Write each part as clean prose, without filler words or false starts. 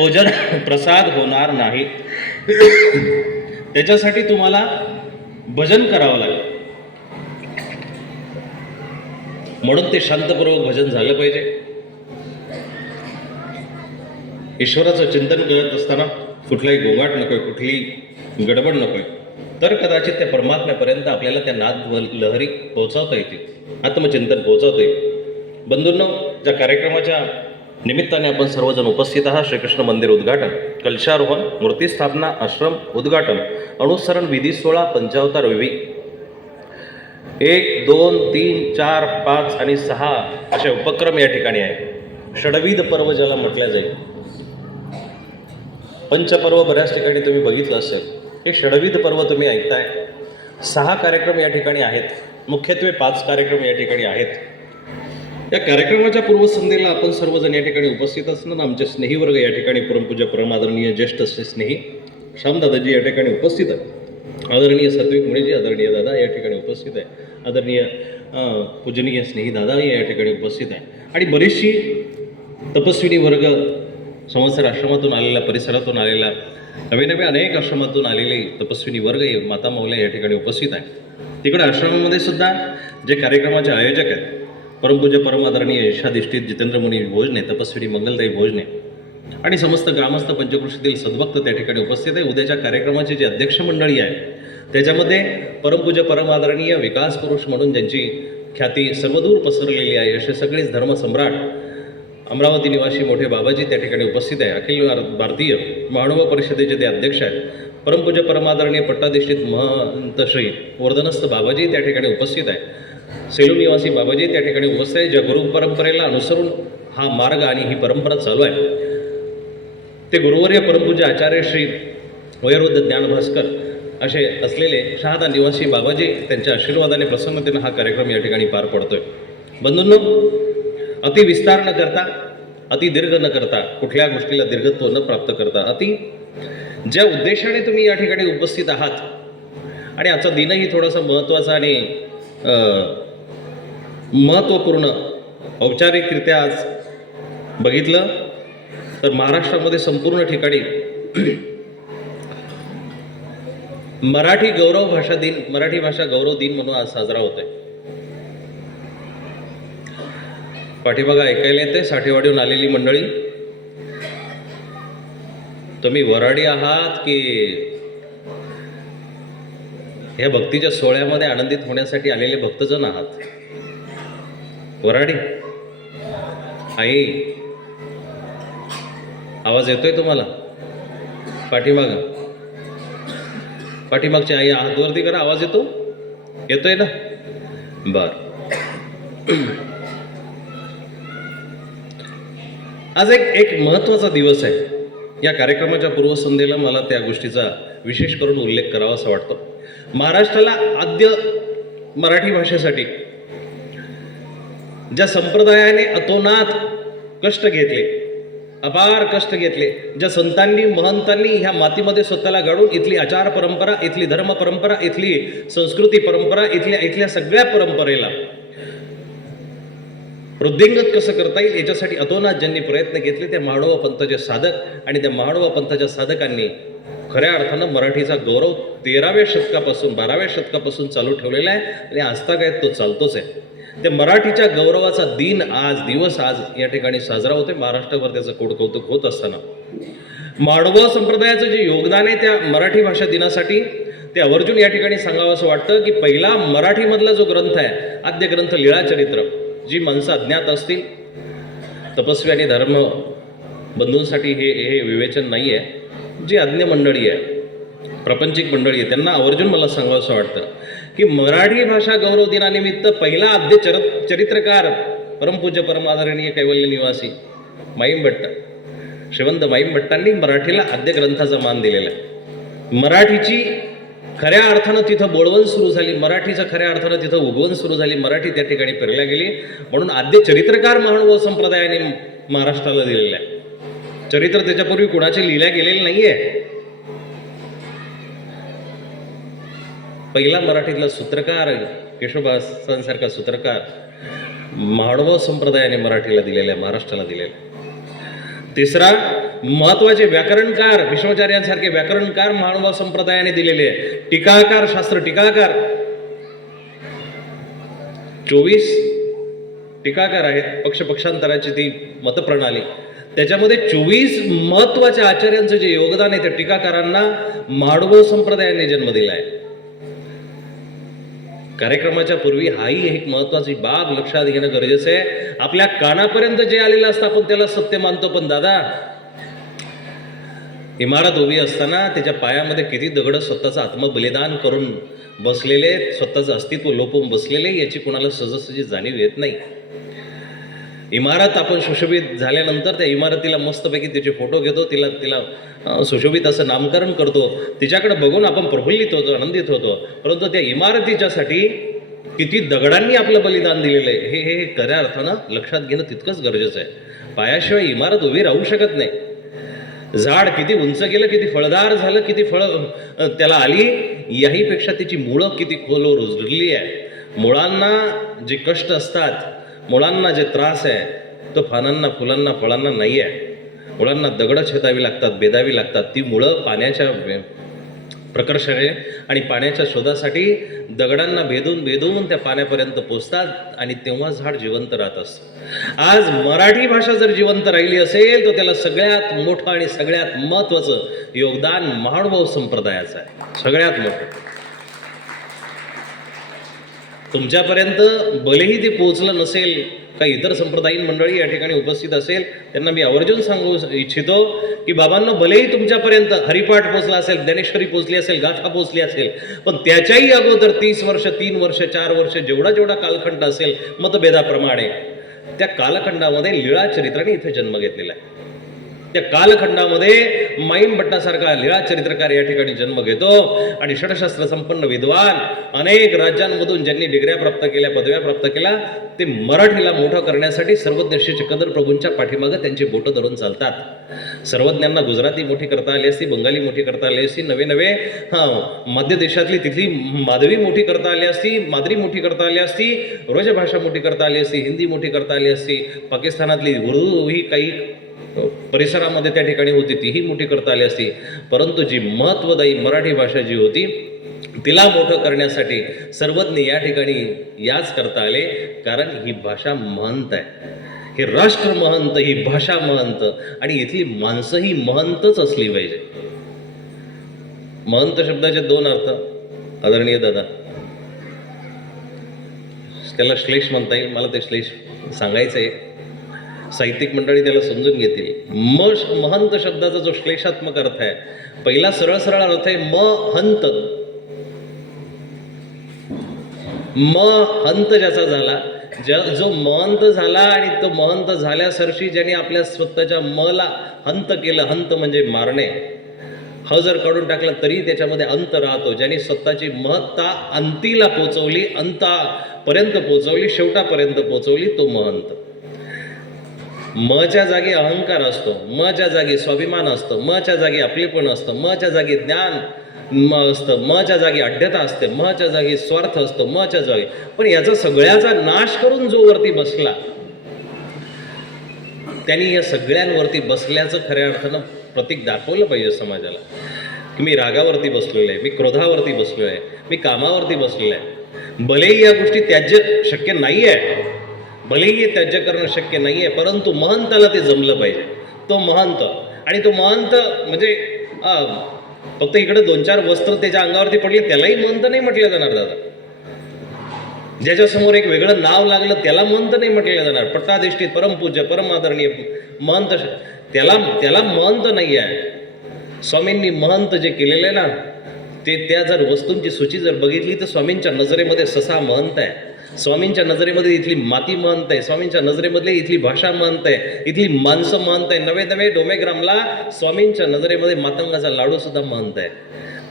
भोजन प्रसाद होणार नाही. त्याच्यासाठी तुम्हाला भजन करावं लागेल. म्हणून ते शांतपूर्वक भजन झालं पाहिजे. ईश्वराचं चिंतन करत असताना कुठलाही गोंगाट नकोय, कुठली गडबड नकोय, तर कदाचित त्या परमात्म्यापर्यंत आपल्याला त्या नाद लहरी पोहोचवता येतील, आत्मचिंतन पोहोचवता येईल. बंधूंनो, ज्या कार्यक्रमाच्या निमित्ताने आपण सर्वजण उपस्थित आहात, श्रीकृष्ण मंदिर उद्घाटन, कलशारोहण, मूर्तिस्थापना, आश्रम उद्घाटन, अनुसरण विधी सोहळा, पंचावतार विवी, 1, 2, 3, 4, 5 आणि 6 असे उपक्रम या ठिकाणी आहे. षडविध पर्व ज्याला म्हटलं जाईल. पंचपर्व बऱ्याच ठिकाणी तुम्ही बघितलं असेल. हे षडविध पर्व तुम्ही ऐकताय. 6 कार्यक्रम या ठिकाणी आहेत. मुख्यत्वे 5 कार्यक्रम या ठिकाणी आहेत. या कार्यक्रमाच्या पूर्वसंध्येला आपण सर्वजण या ठिकाणी उपस्थित असणं, आमचे स्नेही वर्ग या ठिकाणी परमपूज्य परमादरणीय ज्येष्ठ स्नेही श्यामदादाजी या ठिकाणी उपस्थित आहे. आदरणीय सात्विक मुळेजी, आदरणीय दादा या ठिकाणी उपस्थित आहे. आदरणीय पूजनीय स्नेही दादा या ठिकाणी उपस्थित आहे. आणि बरीचशी तपस्विनी वर्ग, संवत्सर आश्रमातून आलेला, परिसरातून आलेला, नवे अनेक आश्रमातून आलेले तपस्विनी वर्ग, माता मौल्या या ठिकाणी उपस्थित आहे. तिकडे आश्रमामध्ये सुद्धा जे कार्यक्रमाचे आयोजक आहेत, परमपूज्य परमादरणीय यशाधिष्ठित जितेंद्र मुनी भोजने, तपस्विनी मंगलताई भोजने आणि समस्त ग्रामस्थ पंचकृषीतील सद्भक्त त्या ठिकाणी उपस्थित आहे. उद्याच्या कार्यक्रमाची जी अध्यक्ष मंडळी आहे त्याच्यामध्ये परमपूज्य परमादरणीय विकास पुरुष म्हणून ज्यांची ख्याती सर्वदूर पसरलेली आहे, असे सगळेच धर्मसम्राट अमरावती निवासी मोठे बाबाजी त्या ठिकाणी उपस्थित आहे. अखिल भारतीय महानुभाव परिषदेचे ते अध्यक्छ आहेत. परमपूज्य परमादरणीय पट्टाधिष्ठित महंत श्री वर्धनस्थ बाबाजी त्या ठिकाणी उपस्थित आहे. सेलू निवासी बाबाजी त्या ठिकाणी उपस्थित आहे. ज्या गुरु परंपरेला अनुसरून हा मार्ग आणि ही परंपरा चालू आहे, ते गुरुवर्य परमपूज्य आचार्य श्री वयोवृद्ध ज्ञानभास्कर असे असलेले शहादा निवासी बाबाजी, त्यांच्या आशीर्वादाने प्रसन्नतेने हा कार्यक्रम या ठिकाणी पार पडतोय. बंधूंनो, अति विस्तार न करता, अति दीर्घ न करता, कुठल्या गोष्टीला दीर्घत्व न प्राप्त करता, अति ज्या उद्देशाने तुम्ही या ठिकाणी उपस्थित आहात, आणि आजचा दिनही थोडासा महत्त्वाचा आणि महत्त्वपूर्ण, औपचारिकरित्या आज बघितलं तर महाराष्ट्रामध्ये संपूर्ण ठिकाणी मराठी गौरव भाषा दिन, मराठी भाषा गौरव दिन म्हणून आज साजरा होतोय. पाठीमागं ऐकायला येते साठेवाडीहून आलेली मंडळी. तुम्ही वराडी आहात की ह्या भक्तीच्या सोहळ्यामध्ये आनंदित होण्यासाठी आलेले भक्तजन आहात? वराडी आई, आवाज येतोय तुम्हाला? पाठीमागची आई हात वरती करा. आवाज येतोय ना? बर. आज एक महत्त्वाचा दिवस आहे. या कार्यक्रमाच्या पूर्वसंध्येला मला त्या गोष्टीचा विशेष करून उल्लेख करावा असं वाटतो. महाराष्ट्राला आद्य मराठी भाषेसाठी ज्या संप्रदायाने अतोनात कष्ट घेतले, अपार कष्ट घेतले, ज्या संतांनी महंतांनी ह्या मातीमध्ये स्वतःला गाडून इथली आचार परंपरा, इथली धर्म परंपरा, इथली संस्कृती परंपरा, इथल्या सगळ्या परंपरेला वृद्धिंगत कसं करता येईल याच्यासाठी अतोनात ज्यांनी प्रयत्न घेतले, त्या महानुभाव पंथाचे साधक, आणि त्या महानुभाव पंथाच्या साधकांनी खऱ्या अर्थानं मराठीचा गौरव 13व्या शतकापासून 12व्या शतकापासून चालू ठेवलेला आहे आणि आजतागायत तो चालतोच आहे. त्या मराठीच्या गौरवाचा दिन दिवस आज या ठिकाणी साजरा होतोय. महाराष्ट्रभर त्याचं कोडकौतुक होत असताना माडवा संप्रदायाचं जे योगदान आहे त्या मराठी भाषा दिनासाठी, ते आवर्जून या ठिकाणी सांगावं असं वाटतं की पहिला मराठीमधला जो ग्रंथ आहे, आद्य ग्रंथ लीळाचरित्र, जी माणसं अज्ञात असतील, तपस्वी आणि धर्म बंधूंसाठी हे विवेचन नाही आहे. जी अज्ञ मंडळी आहे, प्रापंचिक मंडळी आहे, त्यांना आवर्जून मला सांगावं असं वाटतं की मराठी भाषा गौरव दिनानिमित्त पहिला आद्य चरित्रकार परमपूज्य परमादरणीय कैवल्य निवासी माईमभट्ट, श्रीवंत माईमभट्टांनी मराठीला आद्य ग्रंथाचा मान दिलेला आहे. मराठीची खऱ्या अर्थानं तिथं बोळवण सुरू झाली, मराठीचं खऱ्या अर्थानं तिथं उगवण सुरू झाली, मराठी त्या ठिकाणी पेरल्या गेली. म्हणून आद्य चरित्रकार महानुभाव संप्रदायाने महाराष्ट्राला दिलेलं आहे. चरित्र त्याच्यापूर्वी कुणाचे लिहिल्या गेलेले नाहीये. पहिला मराठीतला सूत्रकार केशवभासांसारखा सूत्रकार महानुभाव संप्रदायाने मराठीला दिलेला आहे, महाराष्ट्राला दिलेला आहे. तिसरा महत्वाचे व्याकरणकार विश्वाचार्यांसारखे व्याकरणकार महानुभाव संप्रदायाने दिलेले आहे. टीकाकार, शास्त्र टीकाकार 24 टीकाकार आहेत. पक्षांतराची ती मतप्रणाली, त्याच्यामध्ये 24 महत्वाच्या आचार्यांचं जे योगदान आहे त्या टीकाकारांना महानुभाव संप्रदायाने जन्म दिला आहे. कार्यक्रमाच्या पूर्वी हाही एक महत्वाची बाब लक्षात घेणं गरजेचं आहे. आपल्या कानापर्यंत जे आलेलं असतं आपण त्याला सत्य मानतो, पण दादा, इमारत उभी असताना त्याच्या पायामध्ये किती दगड स्वतःचं आत्मबलिदान करून बसलेले, स्वतःचं अस्तित्व लोपून बसलेले, याची कोणाला सहजासहजी जाणीव येत नाही. इमारत आपण सुशोभित झाल्यानंतर त्या इमारतीला मस्तपैकी तिचे फोटो घेतो, तिला सुशोभित असं नामकरण करतो, तिच्याकडे बघून आपण प्रफुल्लित होतो, आनंदित होतो. परंतु त्या इमारतीच्यासाठी किती दगडांनी आपलं बलिदान दिलेलं आहे हे खऱ्या अर्थानं लक्षात घेणं तितकंच गरजेचं आहे. पायाशिवाय इमारत उभी राहू शकत नाही. झाड किती उंच गेलं, किती फळदार झालं, किती फळं त्याला आली, याहीपेक्षा त्याची मुळं किती खोलवर रुजली आहे. मुळांना जे कष्ट असतात, मुळांना जे त्रास आहे, तो पानांना, फुलांना, फळांना नाही आहे. मुळांना दगडं छेदावी लागतात, बेदावी लागतात. ती मुळं पाण्याच्या प्रकर्षाने आणि पाण्याच्या शोधासाठी दगडांना भेदून त्या पाण्यापर्यंत पोचतात आणि तेव्हा झाड जिवंत राहत असतं. आज मराठी भाषा जर जिवंत राहिली असेल तर त्याला सगळ्यात मोठं आणि सगळ्यात महत्त्वाचं योगदान महानुभाव संप्रदायाचं आहे. सगळ्यात मोठं. तुमच्यापर्यंत भलेही ते पोहोचलं नसेल, काही इतर संप्रदायीन मंडळी या ठिकाणी उपस्थित असेल, त्यांना मी आवर्जून सांगू इच्छितो की बाबांनो, भलेही तुमच्यापर्यंत हरिपाठ पोचला असेल, ज्ञानेश्वरी पोचली असेल, गाथा पोचली असेल, पण त्याच्याही अगोदर 30 वर्ष, 3 वर्ष, 4 वर्ष, जेवढा कालखंड असेल मतभेदाप्रमाणे, त्या कालखंडामध्ये लीळा चरित्राने इथे जन्म घेतलेला आहे. त्या कालखंडामध्ये माईन भट्टासारखा लीळा चरित्रकार या ठिकाणी जन्म घेतो आणि षटशास्त्र संपन्न विद्वान, अनेक राज्यांमधून ज्यांनी डिग्र्या प्राप्त केल्या, पदव्या प्राप्त केल्या, ते मराठीला मोठं करण्यासाठी सर्वज्ञ श्री चक्रधर प्रभूंच्या पाठीमागं त्यांची बोटं धरून चालतात. सर्वज्ञांना गुजराती मोठी करता आली असती, बंगाली मोठी करता आली असती, नवे मध्य देशातली तिथली माधवी मोठी करता आली असती, माद्री मोठी करता आली असती, व्रजभाषा मोठी करता आली असती, हिंदी मोठी करता आली असती, पाकिस्तानातली उर्दू ही काही परिसरामध्ये त्या ठिकाणी होती तीही मोठी करता आली असती. परंतु जी महत्वदायी मराठी भाषा जी होती तिला मोठं करण्यासाठी सर्वज्ञ या ठिकाणी याच करता आले. कारण ही भाषा महंत आहे, हे राष्ट्र महंत, ही भाषा महंत, आणि इथली माणसंही महंतच असली पाहिजे. महंत शब्दाचे 2 अर्थ आदरणीय दादा. त्याला श्लेष म्हणता येईल, मला ते श्लेष सांगायचं आहे, साहित्यिक मंडळी त्याला समजून घेतील. महंत शब्दाचा जो श्लेषात्मक अर्थ आहे, पहिला सरळ अर्थ आहे महंत. महंत ज्याचा झाला, जो महंत झाला, आणि तो महंत झाल्यासरशी ज्याने आपल्या स्वतःच्या मला हंत केलं. हंत म्हणजे मारणे. ह जर काढून टाकला तरी त्याच्यामध्ये अंत राहतो. ज्याने स्वतःची महत्ता अंतीला पोचवली, अंतापर्यंत पोचवली, शेवटापर्यंत पोचवली, तो महंत. मच्या जागी अहंकार असतो, मच्या जागी स्वाभिमान असतो, मच्या जागी आपलेपण असतं, मच्या जागी ज्ञान असतं, मच्या जागी अड्डता असते, मच्या जागी स्वार्थ असतो, मच्या जागी. पण याचा सगळ्याचा नाश करून जो वरती बसला, त्यांनी या सगळ्यांवरती बसल्याचं खऱ्या अर्थानं प्रतीक दाखवलं पाहिजे समाजाला, की मी रागावरती बसलेलो आहे, मी क्रोधावरती बसलेलो आहे, मी कामावरती बसलेलो आहे. भलेही या गोष्टी त्याज्य शक्य नाही आहे, भलेही त्याज्य करणं शक्य नाही आहे, परंतु महंताला ते जमलं पाहिजे. तो महंत, आणि तो महंत म्हणजे फक्त इकडे 2-4 वस्त्र त्याच्या अंगावरती पडले त्यालाही महंत नाही म्हटलं जाणार दादा. ज्याच्यासमोर एक वेगळं नाव लागलं त्याला महंत नाही म्हटलं जाणार. पट्टाधिष्ठित, परमपूज्य, परमादरणीय महंत, त्याला महंत नाही आहे. स्वामींनी महंत जे केलेलं आहे ना, त्या जर वस्तूंची सूची जर बघितली तर स्वामींच्या नजरेमध्ये ससा महंत आहे, स्वामींच्या नजरेमध्ये इथली माती महंत आहे, स्वामींच्या नजरेमध्ये इथली भाषा महंत आहे, इथली माणसं महंत आहे. नवे डोमेग्रामला स्वामींच्या नजरेमध्ये मातंगाचा लाडू सुद्धा महंत आहे.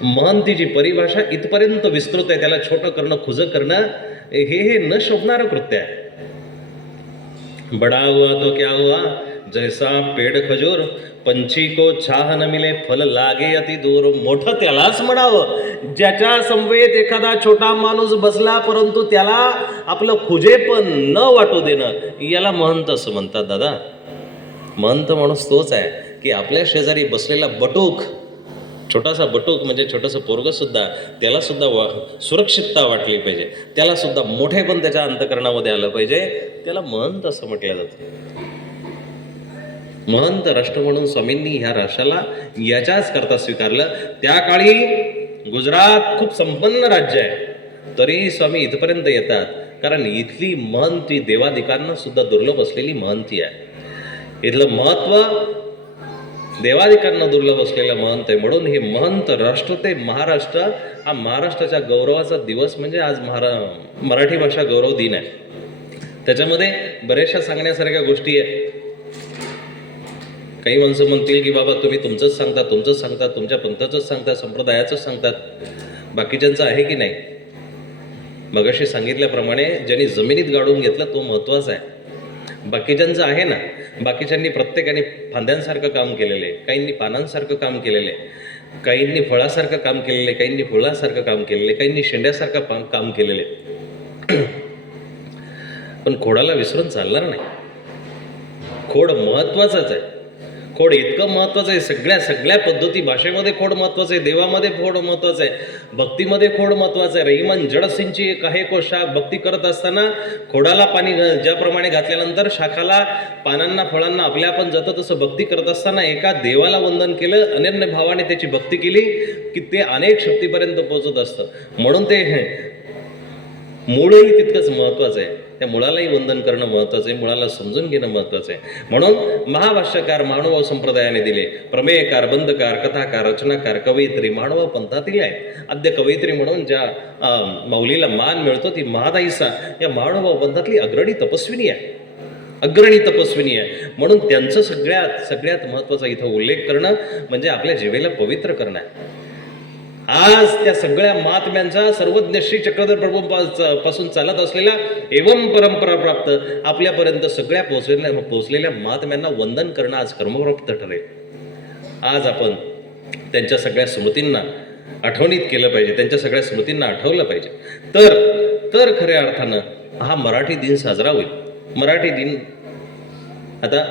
महंतीची परिभाषा इथपर्यंत विस्तृत आहे. त्याला छोटं करणं, खुजं करणं हे न शोभणारं कृत्य आहे. बडा हुआ तो क्या हुआ, जैसा पेड़ खजूर, पंछी को छाह न मिले, फल लागे अति दूर. मोठं त्यालाच म्हणावं ज्याच्या समवेत एखादा छोटा माणूस बसला, परंतु त्याला आपलं खुजेपण न वाटू देणं, याला महंत असं म्हणतात दादा. महंत माणूस तोच आहे की की आपल्या शेजारी बसलेला बटूक, छोटासा बटूक म्हणजे छोटंसं पोरगं सुद्धा, त्याला सुद्धा सुरक्षितता वाटली पाहिजे, त्याला सुद्धा मोठेपण त्याच्या अंतःकरणामध्ये आलं पाहिजे. त्याला महंत असं म्हटलं जातं. महंत राष्ट्र म्हणून स्वामींनी ह्या राष्ट्राला याच्याच करता स्वीकारलं. त्या काळी गुजरात खूप संपन्न राज्य आहे, तरीही स्वामी इथपर्यंत येतात कारण इथली महंती देवादिकांना सुद्धा दुर्लभ असलेली महंती आहे. इथलं महत्व देवादिकांना दुर्लभ असलेलं महंत आहे. म्हणून हे महंत राष्ट्र ते महाराष्ट्र, हा महाराष्ट्राच्या गौरवाचा दिवस म्हणजे आज मराठी भाषा गौरव दिन आहे. त्याच्यामध्ये बऱ्याचशा सांगण्यासारख्या गोष्टी आहेत. काही माणसं म्हणतील की बाबा तुम्ही तुमचंच सांगता, तुमच्या पंथाचंच सांगता, संप्रदायाचंच सांगतात, बाकीच्यांचं आहे की नाही? मगाशी सांगितल्याप्रमाणे ज्यांनी जमिनीत गाडून घेतलं तो महत्त्वाचा आहे. बाकीच्यांचं आहे ना, बाकीच्यांनी प्रत्येकाने फांद्यांसारखं काम केलेलं आहे, काहींनी पानांसारखं काम केलेलं आहे, काहींनी फळासारखं काम केलेलं आहे, काहींनी फुलासारखं काम केलेलं आहे, काहींनी शेंड्यासारखं काम केलेलं आहे. पण खोडाला विसरून चालणार नाही. खोड महत्त्वाचंच आहे. खोड इतकं महत्त्वाचं आहे, सगळ्या पद्धती, भाषेमध्ये खोड महत्त्वाचं आहे, देवामध्ये खोड महत्त्वाचं आहे, भक्तीमध्ये खोड महत्त्वाचं आहे. रहिमन जडसिंची एक आहे को शाख, भक्ती करत असताना खोडाला पाणी ज्याप्रमाणे घातल्यानंतर शाखाला, पानांना, फळांना आपल्या आपण जातं, तसं भक्ती करत असताना एका देवाला वंदन केलं, अनन्य भावाने त्याची भक्ती केली की ते अनेक शक्तीपर्यंत पोहोचत असतं. म्हणून ते मूळही तितकंच महत्त्वाचं आहे. त्या मुळालाही वंदन करणं महत्त्वाचं आहे, मुळाला समजून घेणं महत्त्वाचं आहे. म्हणून महाभाष्यकार महानुभाव संप्रदायाने दिले. प्रमेयकार, बंधकार, कथाकार, रचनाकार, कवयित्री महानुभाव पंथातील आहेत. आद्य कवयित्री म्हणून ज्या माऊलीला मान मिळतो ती महादाईसा या महानुभाव पंथातली अग्रणी तपस्विनी आहे. म्हणून त्यांचं सगळ्यात महत्त्वाचा इथं उल्लेख करणं म्हणजे आपल्या जीवेला पवित्र करणं आहे. आज त्या सगळ्या महात्म्यांचा, सर्वज्ञ श्री चक्रधर प्रभू पासून चालत असलेला एवं परंपरा प्राप्त आपल्यापर्यंत सगळ्या पोहोचलेल्या महात्म्यांना वंदन करणं आज कर्मप्राप्त ठरेल. आज आपण त्यांच्या सगळ्या स्मृतींना आठवणीत केलं पाहिजे, त्यांच्या सगळ्या स्मृतींना आठवलं पाहिजे. तर खऱ्या अर्थानं हा मराठी दिन साजरा होईल. मराठी दिन आता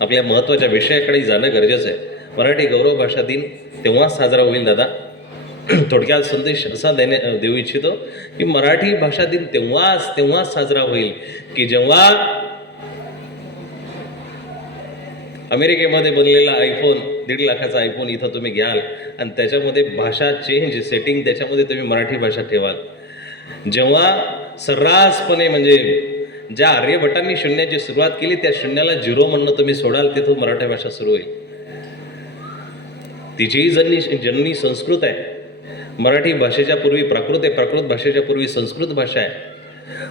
आपल्या महत्त्वाच्या विषयाकडे जाणं गरजेचं आहे. मराठी गौरव भाषा दिन तेव्हाच साजरा होईल दादा. थोडक्यात संदेश असा देऊ इच्छितो की मराठी भाषा दिन तेव्हाच साजरा होईल की जेव्हा अमेरिकेमध्ये बनलेला आयफोन, 1.5 लाखाचा आयफोन इथं तुम्ही घ्याल आणि त्याच्यामध्ये भाषा चेंज सेटिंग त्याच्यामध्ये तुम्ही मराठी भाषा ठेवाल. जेव्हा सर्रासपणे म्हणजे ज्या आर्यभट्टांनी शून्याची सुरुवात केली त्या शून्याला 0 म्हणणं तुम्ही सोडाल, तिथून मराठी भाषा सुरू होईल. तिचीही जननी संस्कृत आहे. मराठी भाषेच्या पूर्वी प्राकृत आहे, प्राकृत भाषेच्या पूर्वी संस्कृत भाषा आहे.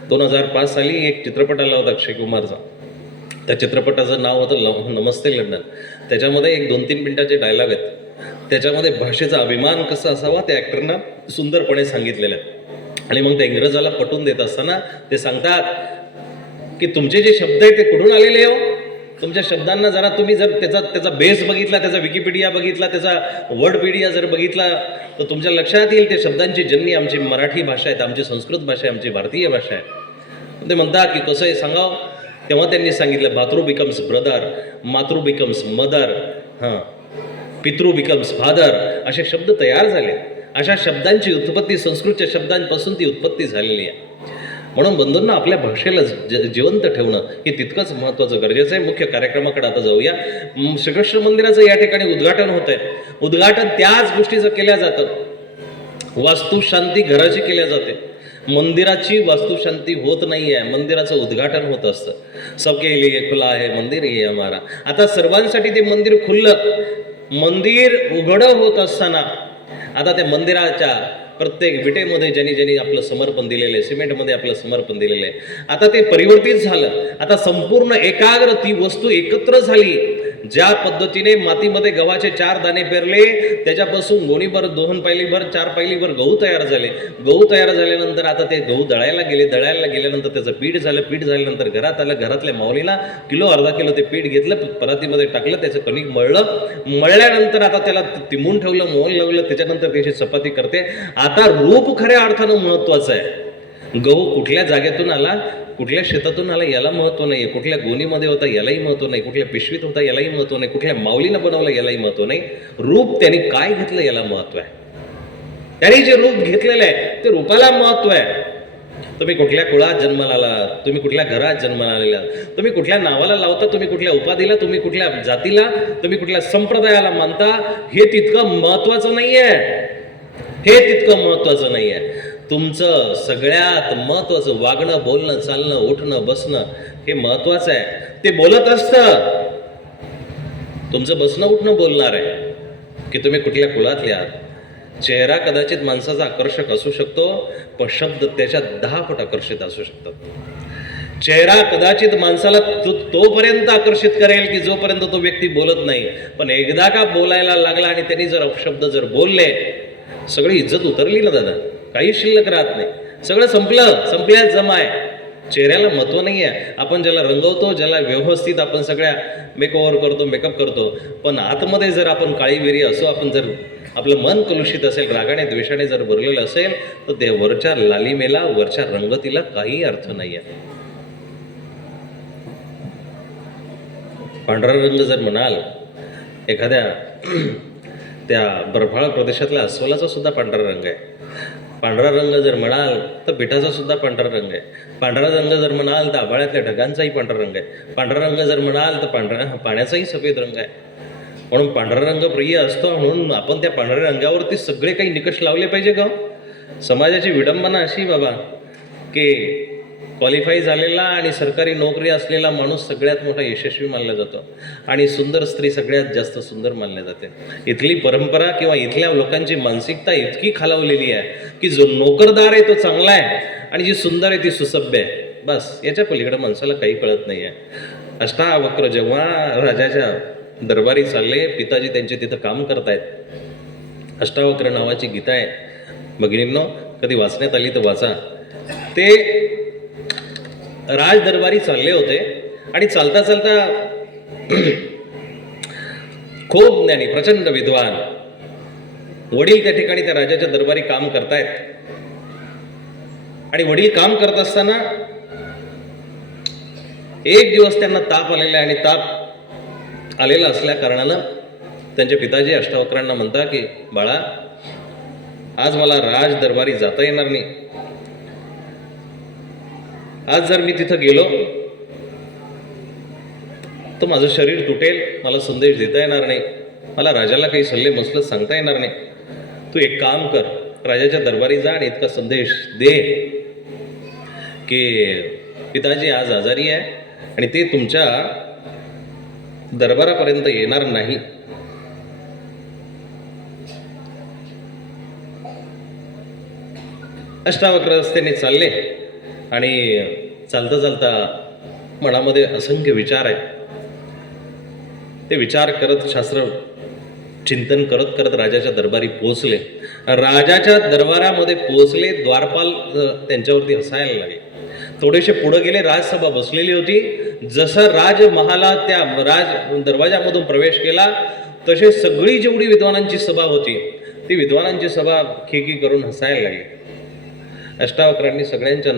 2005 साली एक चित्रपट आला होता अक्षय कुमारचा. त्या चित्रपटाचं नाव होतं नमस्ते लंडन. त्याच्यामध्ये एक 2-3 मिनिटाचे डायलॉग आहेत. त्याच्यामध्ये भाषेचा अभिमान कसा असावा त्या ॲक्टरना सुंदरपणे सांगितलेलं आहे. आणि मग त्या इंग्रजाला पटवून देत असताना ते सांगतात की तुमचे जे शब्द आहेत ते कुठून आलेले हो? तुमच्या शब्दांना जरा तुम्ही जर त्याचा बेस बघितला, त्याचा विकिपीडिया बघितला, त्याचा वर्डपीडिया जर बघितला तर तुमच्या लक्षात येईल त्या शब्दांची जननी आमची मराठी भाषा आहे, आमची संस्कृत भाषा आहे, आमची भारतीय भाषा आहे. ते म्हणतात की कसं आहे सांगाव. तेव्हा त्यांनी सांगितलं भातृ बिकम्स ब्रदर, मातृ बिकम्स मदर, पितृ बिकम्स फादर, असे शब्द तयार झाले. अशा शब्दांची उत्पत्ती संस्कृतच्या शब्दांपासून ती उत्पत्ती झालेली आहे. म्हणून बंधूंना आपल्या भाषेला जिवंत ठेवणं हे तितकंच महत्त्वाचं गरजेचं आहे. मुख्य कार्यक्रमाकडे आता जाऊया. श्रीकृष्ण मंदिराचं या ठिकाणी उद्घाटन होत आहे. उद्घाटन त्याच गोष्टीचं केल्या जातं. वास्तुशांती घराची केल्या जाते, मंदिराची वास्तुशांती होत नाही आहे. मंदिराचं उद्घाटन होत असतं. सबके लिए खुला आहे मंदिर ये हमारा. आता सर्वांसाठी ते मंदिर खुल्लं, मंदिर उघडं होत असताना आता त्या मंदिराच्या प्रत्येक विटेमध्ये ज्यांनी आपलं समर्पण दिलेलं आहे, सिमेंटमध्ये आपलं समर्पण दिलेलं आहे, आता ते परिवर्तित झालं. आता संपूर्ण एकाग्र ती वस्तू एकत्र झाली. ज्या पद्धतीने मातीमध्ये गव्हाचे 4 दाणे पेरले, त्याच्यापासून गोणीभर 2 पायलीभर 4 पायलीभर गहू तयार झाले. गहू तयार झाल्यानंतर आता ते गहू दळायला गेल्यानंतर त्याचं पीठ झाल्यानंतर घरात आलं. घरातल्या माऊलीला किलो अर्धा किलो ते पीठ घेतलं, परातीमध्ये टाकलं, त्याचं कणिक मळल्यानंतर आता त्याला तिमून ठेवलं, मोहन लावलं, त्याच्यानंतर त्याची चपाती करते. आता रूप खऱ्या अर्थानं महत्वाचं आहे. गहू कुठल्या जागेतून आला, कुठल्या शेतातून आला याला महत्त्व नाही आहे, कुठल्या गोणीमध्ये होता यालाही महत्त्व नाही, कुठल्या पिशवीत होता यालाही महत्त्व नाही, कुठल्या माऊलीनं बनवलं यालाही महत्त्व नाही, रूप त्यांनी काय घेतलं याला महत्त्व आहे. त्यांनी जे रूप घेतलेलं आहे ते रूपाला महत्त्व आहे. तुम्ही कुठल्या कुळात जन्माला आला, तुम्ही कुठल्या घरात जन्माला आलेला, तुम्ही कुठल्या नावाला लावता, तुम्ही कुठल्या उपाधीला, तुम्ही कुठल्या जातीला, तुम्ही कुठल्या संप्रदायाला मानता, हे तितकं महत्त्वाचं नाही आहे. हे तितकं महत्त्वाचं नाही आहे. तुमचं सगळ्यात महत्त्वाचं वागणं, बोलणं, चालणं, उठणं, बसणं हे महत्त्वाचं आहे. ते बोलत असतं, तुमचं बसणं उठणं बोलणार आहे की तुम्ही कुठल्या कुळातले आहात. चेहरा कदाचित माणसाचा आकर्षक असू शकतो, पण शब्द त्याच्यात 10 पट आकर्षित असू शकतात. चेहरा कदाचित माणसाला तोपर्यंत आकर्षित करेल की जोपर्यंत तो व्यक्ती बोलत नाही, पण एकदा का बोलायला लागला आणि त्यांनी जर अपशब्द जर बोलले, सगळी इज्जत उतरली ना दादा, काही शिल्लक राहत नाही, सगळं संपल्याच जमा आहे. चेहऱ्याला महत्त्व नाही आहे. आपण ज्याला रंगवतो, ज्याला व्यवस्थित आपण सगळ्या मेकओव्हर करतो, मेकअप करतो, पण आतमध्ये जर आपण काळीबेरी असो, आपण जर आपलं मन कलुषित असेल, रागाने द्वेषाने जर भरलेलं असेल, तर ते वरच्या लालिमेला, वरच्या रंगतीला काही अर्थ नाही आहे. पांढरा रंग जर म्हणाल, एखाद्या त्या बर्फाळ प्रदेशातल्या अस्वलाचा सुद्धा पांढरा रंग आहे. पांढरा रंग जर म्हणाल तर पिठाचा सुद्धा पांढरा रंग आहे. पांढरा रंग जर म्हणाल तर आभाळातल्या ढगांचाही पांढरा रंग आहे. पांढरा रंग जर म्हणाल तर पाण्याचाही सफेद रंग आहे. म्हणून पांढरा रंग प्रिय असतो, म्हणून आपण त्या पांढऱ्या रंगावरती सगळे काही निकष लावले पाहिजे का? समाजाची विडंबना अशी बाबा की क्वालिफाय झालेला आणि सरकारी नोकरी असलेला माणूस सगळ्यात मोठा यशस्वी मानला जातो आणि सुंदर स्त्री सगळ्यात जास्त सुंदर मानले जाते. इथली परंपरा किंवा इथल्या लोकांची मानसिकता इतकी खालावलेली आहे की जो नोकरदार आहे तो चांगला आहे आणि जी सुंदर आहे ती सुसभ्य आहे. बस, याच्या पलीकडे माणसाला काही कळत नाही आहे. अष्टावक्र जेव्हा राजाच्या दरबारी चालले, पिताजी त्यांचे तिथं काम करतायत. अष्टावक्र नावाची गीता आहे भगिनींनो, कधी वाचण्यात आली तर वाचा. ते राज दरबारी चालले होते आणि चालता चालता खूप ज्ञानी, प्रचंड विद्वान वडील त्या ठिकाणी त्या राजाच्या दरबारी काम करतायत. आणि वडील काम करत असताना एक दिवस त्यांना ताप आलेला आहे आणि ताप आलेला असल्या कारणानं त्यांचे पिताजी अष्टावक्रांना म्हणता की बाळा, आज मला राज दरबारी जाता येणार नाही. आज जर मी तिथं गेलो तर माझं शरीर तुटेल, मला संदेश देता येणार नाही, मला राजाला काही सल्ले मसलत सांगता येणार नाही. तू एक काम कर, राजाच्या दरबारी जा आणि इतका संदेश दे की पिताजी आज आजारी आहे आणि ते तुमच्या दरबारापर्यंत येणार नाही. अष्टावक्र रस्त्याने चालले आणि चालता चालता मनामध्ये असंख्य विचार आहे. ते विचार करत, शास्त्र चिंतन करत करत राजाच्या दरबारी पोहोचले. राजाच्या दरबारामध्ये पोहोचले, द्वारपाल त्यांच्यावरती हसायला लागले. थोडेसे पुढे गेले, राजसभा बसलेली होती. जसं राजमहालात त्या राज दरवाजामधून प्रवेश केला तसे सगळी जेवढी विद्वानांची सभा होती ती विद्वानांची सभा खिकी करून हसायला लागली. अष्टावक्रांनी सगळ्यांच्या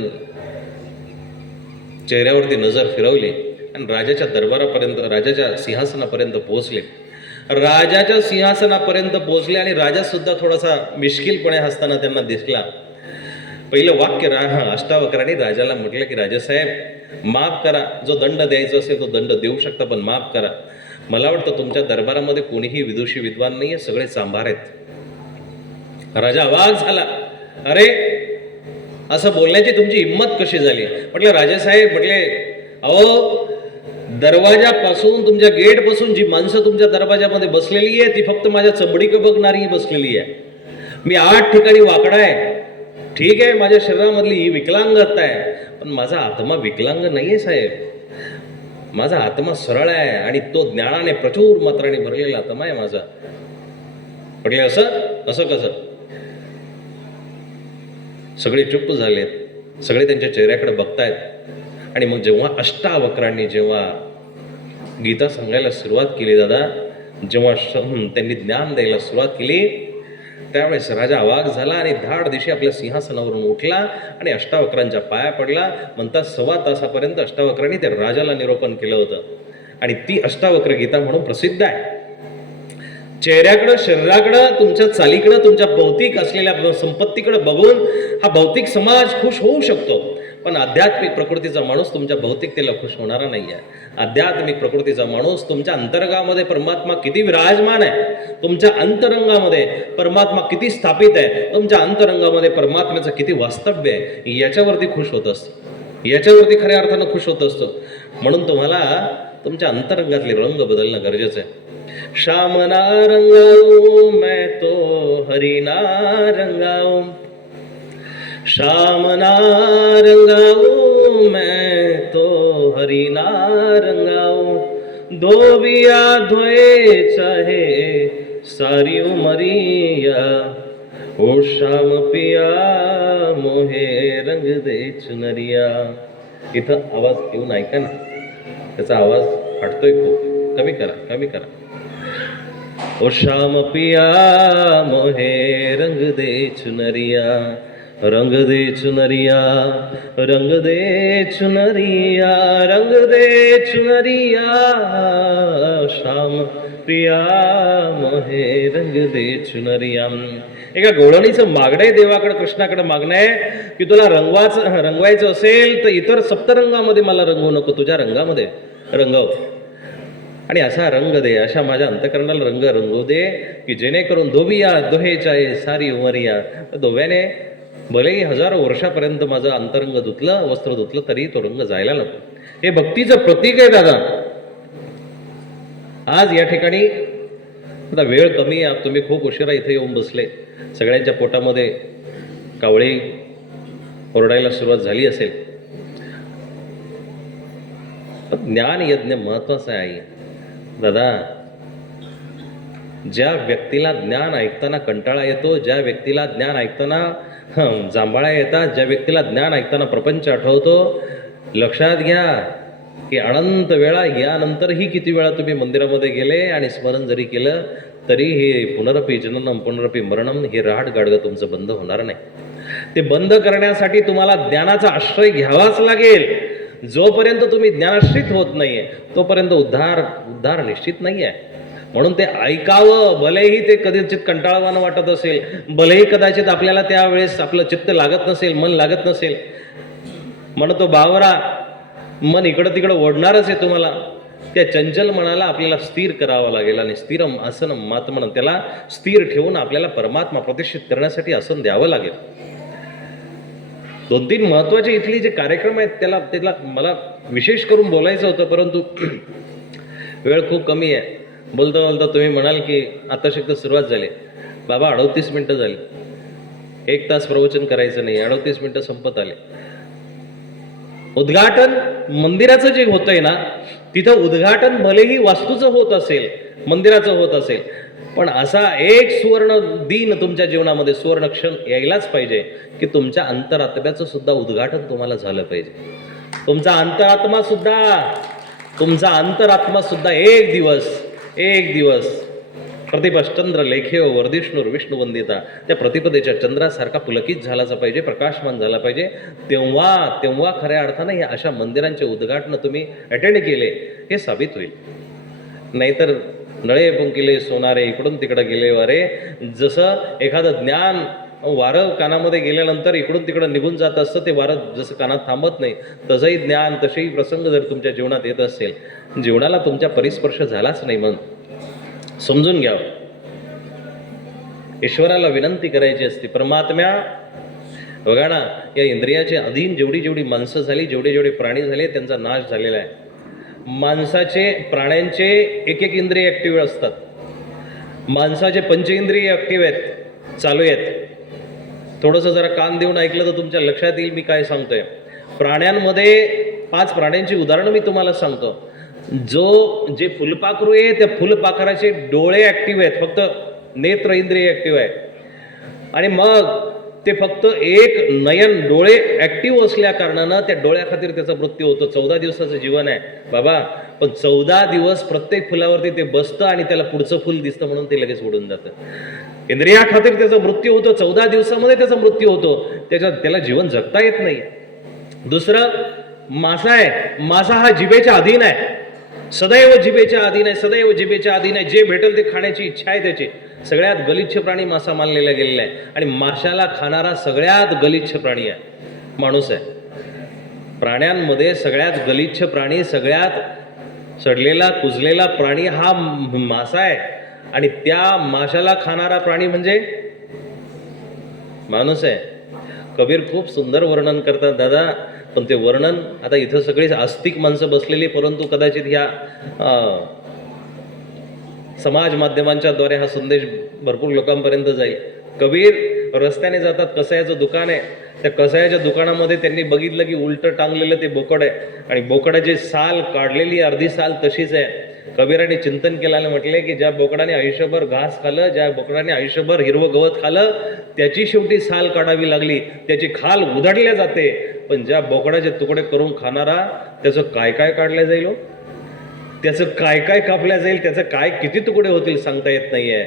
चेहऱ्यावरती नजर फिरवली आणि राजाच्या दरबारापर्यंत, राजाच्या सिंहासनापर्यंत पोहोचले. राजाच्या सिंहासनापर्यंत पोहोचले आणि राजा सुद्धा थोडासा मिश्किलपणे हसताना त्यांना दिसला. पहिलं वाक्य अष्टावक्रांनी राजाला म्हटलं की राजासाहेब माफ करा, जो दंड द्यायचा असेल तो दंड देऊ शकता, पण माफ करा. मला वाटतं तुमच्या दरबारामध्ये कोणीही विदुषी विद्वान नाही आहे, सगळे सांभार आहेत. राजा अवाक झाला. अरे, असं बोलण्याची तुमची हिंमत कशी झाली? म्हटलं राजासाहेब, म्हटले अहो, दरवाजापासून, तुमच्या गेटपासून जी माणसं तुमच्या दरवाजामध्ये बसलेली आहे ती फक्त माझ्या चमडीक बघणारी बसलेली आहे. मी 8 ठिकाणी वाकडा आहे, ठीक आहे, माझ्या शरीरामधली ही विकलांगता आहे, पण माझा आत्मा विकलांग नाही आहे साहेब. माझा आत्मा सरळ आहे आणि तो ज्ञानाने प्रचूर मात्राने भरलेला आत्मा आहे माझा. म्हटले असं कसं? सगळे चुप्प झालेत, सगळे त्यांच्या चेहऱ्याकडे बघतायत. आणि मग जेव्हा अष्टावक्रांनी जेव्हा गीता सांगायला सुरुवात केली दादा, जेव्हा त्यांनी ज्ञान द्यायला सुरुवात केली, त्यावेळेस राजा अवाक झाला आणि धाड दिशी आपल्या सिंहासनावरून उठला आणि अष्टावक्रांच्या पाया पडला. म्हणतात 1.25 तासापर्यंत अष्टावक्रांनी त्या राजाला निरोपण केलं होतं आणि ती अष्टावक्र गीता म्हणून प्रसिद्ध आहे. चेहऱ्याकडं, शरीराकडं, तुमच्या चालीकडं, तुमच्या भौतिक असलेल्या संपत्तीकडं बघून हा भौतिक समाज खुश होऊ शकतो, पण आध्यात्मिक प्रकृतीचा माणूस तुमच्या भौतिकतेला खुश होणारा नाही आहे. आध्यात्मिक प्रकृतीचा माणूस तुमच्या अंतरंगामध्ये परमात्मा किती विराजमान आहे, तुमच्या अंतरंगामध्ये परमात्मा किती स्थापित आहे, तुमच्या अंतरंगामध्ये परमात्म्याचं किती वास्तव्य आहे, याच्यावरती खुश होत असतो, याच्यावरती खऱ्या अर्थानं खुश होत असतो. म्हणून तुम्हाला तुमच्या अंतरंगातले रंग बदलणं गरजेचं आहे. श्यामना रंगाऊ मैं तो हरिना रंगाऊ, श्यामना रंगाऊ मैं तो हरिना रंगाऊ, धोबिया धोए चाहे सारी उमरिया, ओ श्याम पिया मोहे रंग दे चुनरिया. इथं आवाज येऊन ऐका ना, त्याचा आवाज हटतोय खूप, कमी करा कमी करा. ओ श्याम पिया मोहे रंग दे चुनरिया, रंग दे चुनरिया, रंग दे चुनरिया, रंग दे चुनरिया, श्याम प्रिया मोहे रंग दे चुनरिया. एका गवळणीचं मागणं आहे देवाकडे, कृष्णाकडे मागणं आहे की तुला रंगवायचं असेल तर इतर सप्तरंगामध्ये मला रंगवू नको, तुझ्या रंगामध्ये रंगव. आणि असा रंग दे, अशा माझ्या अंतकरणाला रंग रंगू दे की जेणेकरून धोबिया दोहेच्या सारी उमरिया, धोब्याने भलेही हजारो वर्षापर्यंत माझं अंतरंग धुतलं, वस्त्र धुतलं, तरी तो रंग जायला नको. हे भक्तीचं प्रतीक आहे दादा. आज या ठिकाणी आता वेळ कमी आहे, तुम्ही खूप उशिरा इथे येऊन बसले, सगळ्यांच्या पोटामध्ये कावळी ओरडायला सुरुवात झाली असेल. ज्ञान यज्ञ महत्वाचा आहे दादा. ज्या व्यक्तीला ज्ञान ऐकताना कंटाळा येतो, ज्या व्यक्तीला ज्ञान ऐकताना जांभळा येतात, ज्या व्यक्तीला ज्ञान ऐकताना प्रपंच आठवतो, लक्षात घ्या की अनंत वेळा यानंतरही किती वेळा तुम्ही मंदिरामध्ये गेले आणि स्मरण जरी केलं तरी हे पुनरपी जननम पुनरपी मरणम हे रहाट गाडगं तुमचं बंद होणार नाही. ते बंद करण्यासाठी तुम्हाला ज्ञानाचा आश्रय घ्यावाच लागेल. जोपर्यंत तुम्ही ज्ञानाश्रित होत नाहीये तोपर्यंत उद्धार निश्चित नाही आहे. म्हणून ते ऐकावं, भलेही ते कदाचित कंटाळवाणं वाटत असेल, भलेही कदाचित आपल्याला त्यावेळेस आपलं चित्त लागत नसेल, मन लागत नसेल. म्हणतो बावरा, मन इकडं तिकडं ओढणारच आहे तुम्हाला. त्या चंचल मनाला आपल्याला स्थिर करावं लागेल आणि स्थिरम आसन मात्मन, त्याला स्थिर ठेवून आपल्याला परमात्मा प्रतिष्ठित करण्यासाठी आसन द्यावं लागेल. 2-3 महत्वाचे इथले जे कार्यक्रम आहेत त्याला मला विशेष करून बोलायचं होतं, परंतु वेळ खूप कमी आहे. बोलता बोलता तुम्ही म्हणाल की आता शिकत सुरुवात झाली. बाबा 38 मिनिटं झाली, 1 तास प्रवचन करायचं नाही, 38 मिनिटं संपत आले. उद्घाटन मंदिराचं जे होतंय ना, तिथं उद्घाटन भलेही वास्तूचं होत असेल, मंदिराचं होत असेल, पण असा एक सुवर्ण दिन तुमच्या जीवनामध्ये, सुवर्ण क्षण यायलाच पाहिजे की तुमच्या अंतरात्म्याचं सुद्धा उद्घाटन तुम्हाला झालं पाहिजे. तुमचा अंतरात्मा सुद्धा एक दिवस प्रतिपश्चंद्र लेखेव वर्धिष्णुर विष्णू वंदिता, त्या प्रतिपदेच्या चंद्रासारखा पुलकित झालाच पाहिजे, प्रकाशमान झाला पाहिजे. तेव्हा खऱ्या अर्थानं या अशा मंदिरांचे उद्घाटन तुम्ही अटेंड केले हे साबित होईल. नाहीतर नळे पुंकिले सोनारे इकडून तिकडं गेले वारे, जसं एखादं ज्ञान वारं कानामध्ये गेल्यानंतर इकडून तिकडं निघून जात असतं, ते वारं जसं कानात थांबत नाही, तसंही ज्ञान, तसेही प्रसंग जर तुमच्या जीवनात येत असेल, जीवनाला तुमच्या परिस्पर्श झालाच नाही, मग समजून घ्या. ईश्वराला विनंती करायची असते, परमात्म्या बघा ना, या इंद्रियाचे अधीन जेवढी माणसं झाली, जेवढे प्राणी झाले, त्यांचा नाश झालेला आहे. प्राण्यांचे एक इंद्रिय ऍक्टिव्ह असतात, माणसाचे पंचेंद्रिय ऍक्टिव्ह आहेत, चालू आहेत. थोडंसं जरा कान देऊन ऐकलं तर तुमच्या लक्षात येईल मी काय सांगतोय. प्राण्यांमध्ये 5 प्राण्यांची उदाहरणं मी तुम्हाला सांगतो. जे फुलपाखरू आहे, त्या फुलपाखराचे डोळे ऍक्टिव्ह आहेत, फक्त नेत्र इंद्रिय ऍक्टिव्ह आहे. आणि मग ते फक्त एक नयन, डोळे ऍक्टिव्ह असल्या कारणानं त्या डोळ्याखातीर त्याचा मृत्यू होतो. 14 दिवसाचं जीवन आहे बाबा, पण 14 दिवस प्रत्येक फुलावरती ते बसतं आणि त्याला पुढचं फुल दिसतं म्हणून ते लगेच उडून जातं. इंद्रिया खातीर त्याचा मृत्यू होतो, 14 दिवसामध्ये त्याचा मृत्यू होतो, त्याला जीवन जगता येत नाही. दुसरं मासा आहे, मासा हा जिभेच्या अधीन आहे, सदैव जिभेच्या अधीन आहे, सदैव जिभेच्या अधीन आहे. जे भेटेल ते खाण्याची इच्छा आहे त्याची. सगळ्यात गलिच्छ प्राणी मासा मानलेला गेलेला आहे आणि माशाला खाणारा सगळ्यात गलिच्छ प्राणी आहे माणूस आहे. प्राण्यांमध्ये सगळ्यात गलिच्छ प्राणी, सगळ्यात सडलेला कुजलेला प्राणी हा मासा आहे आणि त्या माशाला खाणारा प्राणी म्हणजे माणूस आहे. कबीर खूप सुंदर वर्णन करतात दादा, पण ते वर्णन आता इथं सगळी आस्तिक माणसं बसलेली, परंतु कदाचित ह्या समाज माध्यमांच्या द्वारे हा संदेश भरपूर लोकांपर्यंत जाईल. कबीर रस्त्याने जातात, कसायाचं दुकान आहे, त्या कसायाच्या दुकानामध्ये त्यांनी बघितलं की उलटं टांगलेलं ते बोकड आहे आणि बोकडाची साल काढलेली अर्धी साल तशीच आहे. कबीराने चिंतन केल्याने म्हटले की ज्या बोकडाने आयुष्यभर घास खाल्लं, ज्या बोकडाने आयुष्यभर हिरवं गवत खाल्लं, त्याची शेवटी साल काढावी लागली, त्याची खाल उधळल्या जाते, पण ज्या बोकडाचे तुकडे करून खाणारा त्याचं काय काय काढलं जाईल, त्याचं काय काय कापल्या जाईल, त्याचं काय किती तुकडे होतील सांगता येत नाहीये.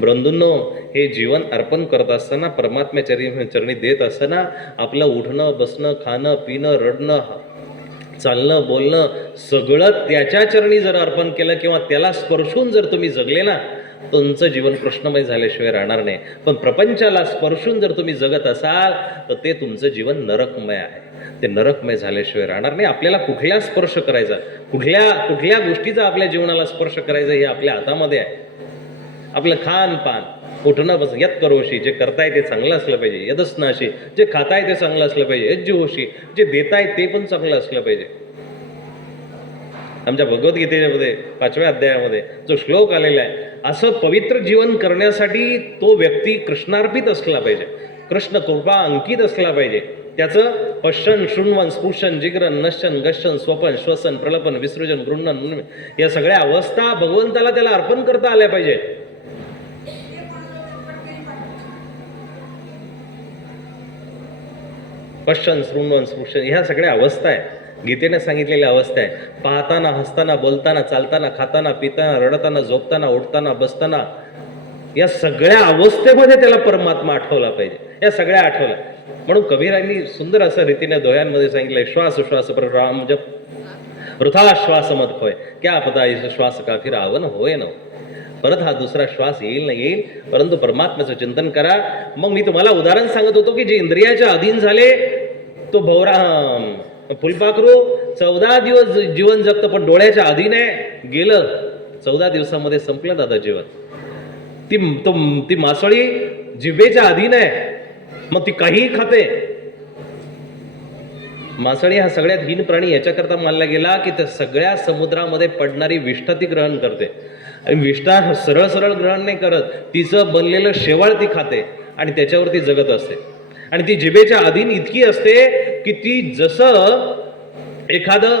बंधूंनो, हे जीवन अर्पण करत असताना, परमात्म्या चरणी देत असताना आपलं उठणं बसणं खाणं पिणं रडणं चालणं बोलणं सगळं त्याच्या चरणी जर अर्पण केलं किंवा त्याला स्पर्शून जर तुम्ही जगले ना, तुमचं जीवन कृष्णमय झाल्याशिवाय राहणार नाही. पण प्रपंचाला स्पर्शून जर तुम्ही जगत असाल तर ते तुमचं जीवन नरकमय आहे, ते नरकमय झाल्याशिवाय राहणार नाही. आपल्याला कुठल्या स्पर्श करायचा, कुठल्या गोष्टीचा आपल्या जीवनाला स्पर्श करायचा हे आपल्या हातामध्ये आहे. आपलं खान पान, उठणं बस, यत करोशी, जे करताय ते चांगलं असलं पाहिजे, यदस्नाशी, जे खाताय ते चांगलं असलं पाहिजे, यज्जुहोशी, जे देताय ते पण चांगलं असलं पाहिजे. आमच्या भगवद्गीतेमध्ये 5व्या अध्यायामध्ये जो श्लोक आलेला आहे, असं पवित्र जीवन करण्यासाठी तो व्यक्ती कृष्णार्पित असला पाहिजे, कृष्ण कृपा अंकित असला पाहिजे. त्याचं पश्चन शृण्वन स्पृशन जिग्रन नश्चन गश्चन स्वपन श्वसन प्रलपन विसृजन गृह्णन या सगळ्या अवस्था भगवंताला त्याला अर्पण करता आल्या पाहिजे. पश्चन शृण्वन स्पृशन ह्या सगळ्या अवस्था आहे, गीतेने सांगितलेल्या अवस्था आहे. पाहताना, हसताना, बोलताना, चालताना, खाताना, पिताना, रडताना, झोपताना, उठताना, बसताना, या सगळ्या अवस्थेमध्ये त्याला परमात्मा आठवला पाहिजे. या सगळ्या आठवल्या म्हणून कबीरांनी सुंदर असं रीतीने दोह्यांमध्ये सांगितलंय, श्वास श्वास पर राम जप वृथा श्वास मत होय, क्या पता श्वास का फिर आवन होय न. परत हा दुसरा श्वास येईल ना येईल, परंतु परमात्म्याचं चिंतन करा. मग मी तुम्हाला उदाहरण सांगत होतो की जे इंद्रियाच्या अधीन झाले तो भवरा फुलपाखरू 14 दिवस जीवन जगतं, पण डोळ्याच्या अधीन आहे, गेलं 14 दिवसामध्ये संपलं दादा जीवन. ती मासळी जिभेच्या अधीन आहे, मग ती काहीही खाते. मासळी हा सगळ्यात हीन प्राणी याच्याकरता मानला गेला की त्या सगळ्या समुद्रामध्ये पडणारी विष्ठा ती ग्रहण करते आणि विष्ठा सरळ सरळ ग्रहण नाही करत, तिचं बनलेलं शेवाळ ती खाते आणि त्याच्यावरती जगत असते. आणि ती जिभेच्या अधीन इतकी असते की ती जसं एखादं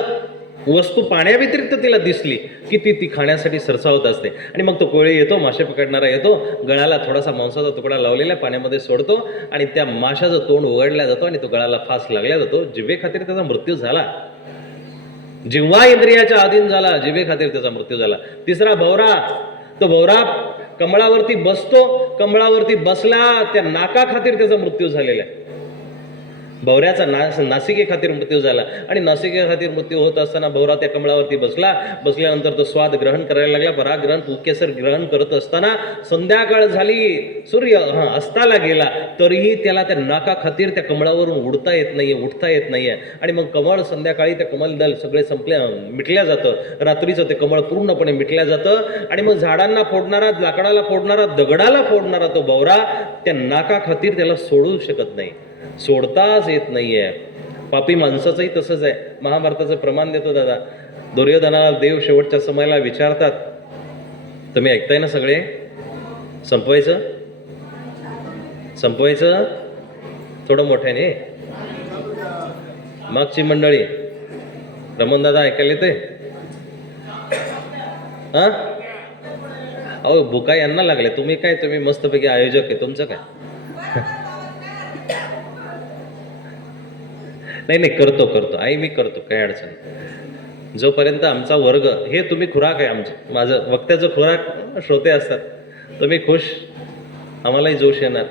वस्तू पाण्याव्यतिरिक्त तिला दिसली की ती खाण्यासाठी सरसावत असते. आणि मग तो कोळी येतो, मासे पकडणारा येतो, गळाला थोडासा मांसाचा तुकडा लावलेला पाण्यामध्ये सोडतो आणि त्या माशाचं तोंड उघडल्या जातो आणि तो गळाला फास लागल्या जातो. जिभे खातीर त्याचा मृत्यू झाला, जिव्हा इंद्रियाच्या अधीन झाला, जिभे खातीर त्याचा मृत्यू झाला. तिसरा भवरा, तो भवरा कमळावरती बसतो, कमळावरती बसला त्या नाका खातीर त्याचा मृत्यू झालेला आहे. भवऱ्याचा नासिके खातीर मृत्यू झाला आणि नासिके खातीर मृत्यू होत असताना भवरा त्या कमळावरती बसल्यानंतर तो स्वाद ग्रहण करायला लागला, परागग्रहण पुकेसर ग्रहण करत असताना संध्याकाळ झाली, सूर्य अस्ताला गेला, तरीही त्याला त्या नाका खातीर त्या कमळावरून उठता येत नाहीये. आणि मग कमळ संध्याकाळी त्या कमलदल सगळे मिटल्या जातं, रात्रीचं ते कमळ पूर्णपणे मिटल्या जातं आणि मग झाडांना फोडणारा, लाकडाला फोडणारा, दगडाला फोडणारा तो भवरा त्या नाका खातीर त्याला सोडू शकत नाही, सोडताच येत नाहीये. पापी माणसाचंही तसंच आहे. महाभारताचं प्रमाण देतो दादा. दुर्योधनाला देव शेवटच्या समयाला विचारतात, तुम्ही ऐकताय ना सगळे, संपवायचं थोडं मोठ्याने. मागची मंडळी रमण दादा ऐकायला येते? अहो बुका यांना लागले, तुम्ही मस्तपैकी आयोजक आहे, तुमचं काय? नाही करतो आई, मी करतो, काही अडचण. जोपर्यंत आमचा वर्ग हे तुम्ही खुराक आहे, माझं वक्त्याचं खुराक श्रोते असतात, तुम्ही खुश आम्हालाही जोश येणार.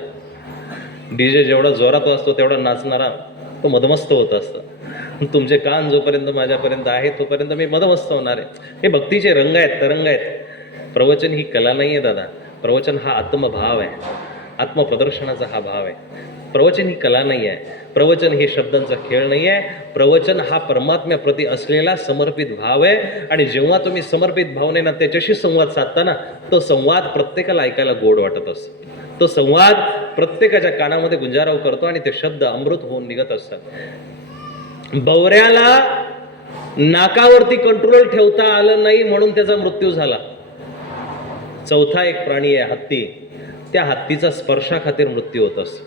डीजे जेवढा जोरात असतो तेवढा नाचणारा तो मदमस्त होत असतं. तुमचे कान जोपर्यंत माझ्यापर्यंत आहे तोपर्यंत मी मदमस्त होणार आहे. हे भक्तीचे रंग आहेत, तरंग आहेत. प्रवचन ही कला नाही आहे दादा. प्रवचन हा आत्मभाव आहे, आत्मप्रदर्शनाचा हा भाव आहे. प्रवचन ही कला नाही आहे. प्रवचन हे शब्दांचा खेळ नाही आहे. प्रवचन हा परमात्म्याप्रती असलेला समर्पित भाव आहे. आणि जेव्हा तुम्ही समर्पित भावनेनं त्याच्याशी संवाद साधता तो संवाद प्रत्येकाला ऐकायला गोड वाटत असतो. तो संवाद प्रत्येकाच्या कानामध्ये गुंजाराव करतो आणि ते शब्द अमृत होऊन निघत असतात. बवऱ्याला नाकावरती कंट्रोल ठेवता आलं नाही म्हणून त्याचा मृत्यू झाला. चौथा एक प्राणी आहे हत्ती. त्या हत्तीचा स्पर्शाखातीर मृत्यू होत असतो.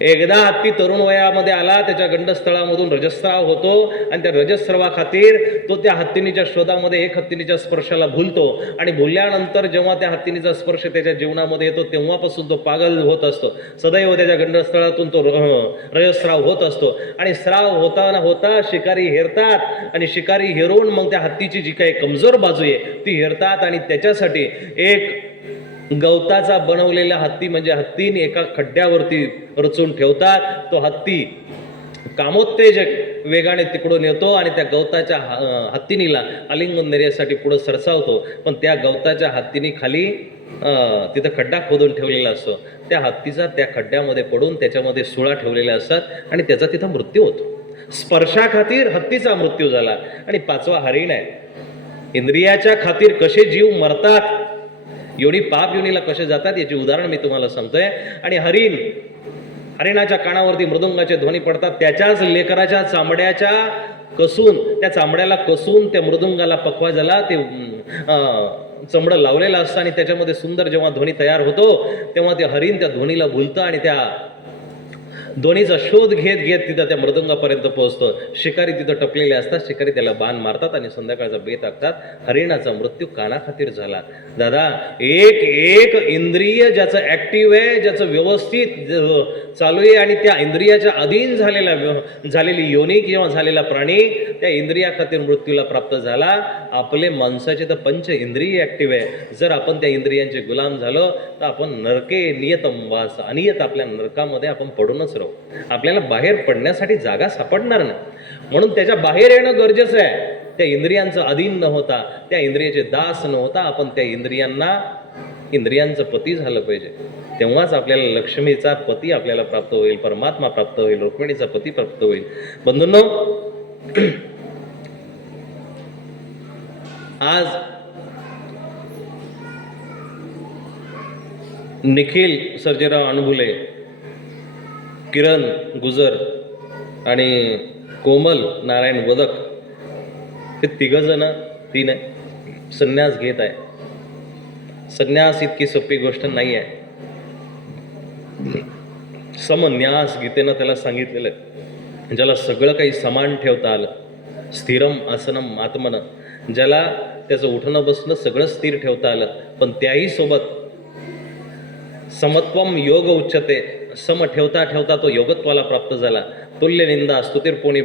एकदा हत्ती तरुण वयामध्ये आला, त्याच्या गंडस्थळामधून रजस्राव होतो आणि त्या रजस्रावाखातीर तो त्या हत्तीनीच्या शोधामध्ये एक हत्तीनीच्या स्पर्शाला भुलतो. आणि भुलल्यानंतर जेव्हा त्या हत्तीनीचा स्पर्श त्याच्या जीवनामध्ये येतो तेव्हापासून तो पागल होत असतो. सदैव त्याच्या गंडस्थळातून तो रजस्राव होत असतो. आणि स्राव होता शिकारी हेरतात आणि शिकारी हेरून मग त्या हत्तीची जी काही कमजोर बाजू आहे ती हेरतात आणि त्याच्यासाठी एक गवताचा बनवलेला हत्ती म्हणजे हत्तीने एका खड्ड्यावरती रचून ठेवतात. तो हत्ती कामोत्तेजक वेगाने तिकडून येतो आणि त्या गवताच्या हत्तीनीला आलिंगन देण्यासाठी पुढे सरसावतो. पण त्या गवताच्या हत्तीने खाली तिथं खड्डा खोदून ठेवलेला असतो. त्या हत्तीचा त्या खड्ड्यामध्ये पडून त्याच्यामध्ये सुळा ठेवलेल्या असतात आणि त्याचा तिथं मृत्यू होतो. स्पर्शाखातीर हत्तीचा मृत्यू झाला. आणि पाचवा हरिण आहे. इंद्रियाच्या खातीर कसे जीव मरतात, योनी पाप योनीला कसे जातात याची उदाहरण मी तुम्हाला सांगतोय. आणि हरिणाच्या कानावरती मृदुंगाचे ध्वनी पडतात. त्याच्याच लेकराच्या चामड्याच्या कसून त्या चामड्याला कसून त्या मृदुंगाला पकवा झाला ते चमडं लावलेलं असतं आणि त्याच्यामध्ये सुंदर जेव्हा ध्वनी तयार होतो तेव्हा ते हरिण त्या ध्वनीला भुलतं आणि त्या ध्वनीचा शोध घेत घेत तिथं त्या मृदुंगापर्यंत पोहोचतो. शिकारी तिथं टपलेले असतात. शिकारी त्याला बाण मारतात आणि संध्याकाळचा बेत आखतात. हरिणाचा मृत्यू कानाखातीर झाला. दादा, एक इंद्रिय ज्याचं ऍक्टिव्ह आहे, ज्याचं व्यवस्थित चालू आहे आणि त्या इंद्रियाच्या अधीन झालेली योनी किंवा झालेला प्राणी त्या इंद्रियाखातीर मृत्यूला प्राप्त झाला. आपले माणसाचे तर पंच इंद्रिय ऍक्टिव्ह आहे. जर आपण त्या इंद्रियांचे गुलाम झालो तर आपण नरके नियतम वास, अनियत आपल्या नरकामध्ये आपण पडूनच राहू. आपल्याला बाहेर पडण्यासाठी जागा सापडणार नाही. म्हणून त्याच्या बाहेर येणं गरजेचं आहे. त्या इंद्रियांचं अधीन न होता, त्या इंद्रियाचे दास न होता आपण त्या इंद्रियांचं पती झालं पाहिजे. तेव्हाच आपल्याला लक्ष्मीचा पती आपल्याला प्राप्त होईल, परमात्मा प्राप्त होईल, रुक्मिणीचा पती प्राप्त होईल. बंधूंनो, आज निखिल सर्जेराव अणबुले, किरण गुजर आणि कोमल नारायण वदक हे तिघजण तीन संन्यास घेत आहे. संन्यास इतकी सोपी गोष्ट नाही आहे. समन्यास गीतेनं त्याला सांगितलेलं आहे. ज्याला सगळं काही समान ठेवता आलं, स्थिरम आसनम आत्मन, ज्याला त्याचं उठणं बसणं सगळं स्थिर ठेवता आलं, पण त्याही सोबत समत्वम योग उच्चते, सम ठेवता ठेवता तो योगत्वाला प्राप्त झाला. तुल्य निंदा स्तुतिर्मोणी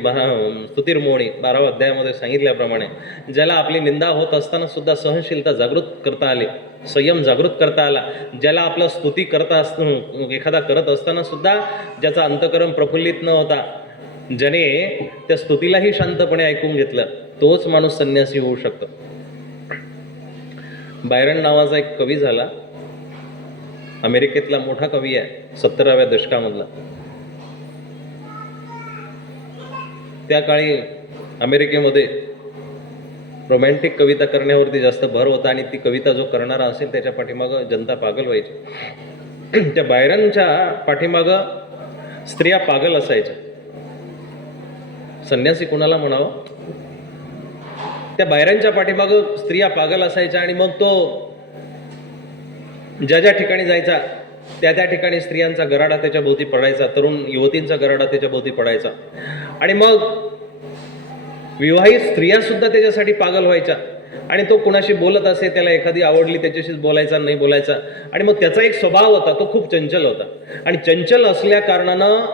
12व्या अध्यायामध्ये सांगितल्याप्रमाणे ज्याला आपली निंदा होत असताना सुद्धा सहनशीलता जागृत करता आली, संयम जागृत करता आला, ज्याला आपला स्तुती एखादा करत असताना सुद्धा ज्याचा अंतकरण प्रफुल्लित न होता, ज्याने त्या स्तुतीलाही शांतपणे ऐकून घेतलं, तोच माणूस संन्यासी होऊ शकतो. बायरन नावाचा एक कवी झाला, अमेरिकेतला मोठा कवी आहे, 17व्या दशकामधला. त्या काळी अमेरिकेमध्ये रोमॅन्टिक कविता करण्यावरती जास्त भर होता आणि ती कविता जो करणारा असेल त्याच्या पाठीमागं जनता पागल व्हायची. त्या बायरनच्या पाठीमागं स्त्रिया पागल असायच्या. संन्यासी कोणाला म्हणावं? त्या बायरनच्या पाठीमागं स्त्रिया पागल असायच्या. आणि मग तो ज्या ज्या ठिकाणी जायचा त्या ठिकाणी स्त्रियांचा गराडा त्याच्या भोवती पडायचा, तरुण युवतींचा गराडा त्याच्या भोवती पडायचा. आणि मग विवाहित स्त्रिया सुद्धा त्याच्यासाठी पागल व्हायच्या. आणि तो कुणाशी बोलत असे, त्याला एखादी आवडली त्याच्याशीच बोलायचा, नाही बोलायचा. आणि मग त्याचा एक स्वभाव होता, तो खूप चंचल होता. आणि चंचल असल्या कारणानं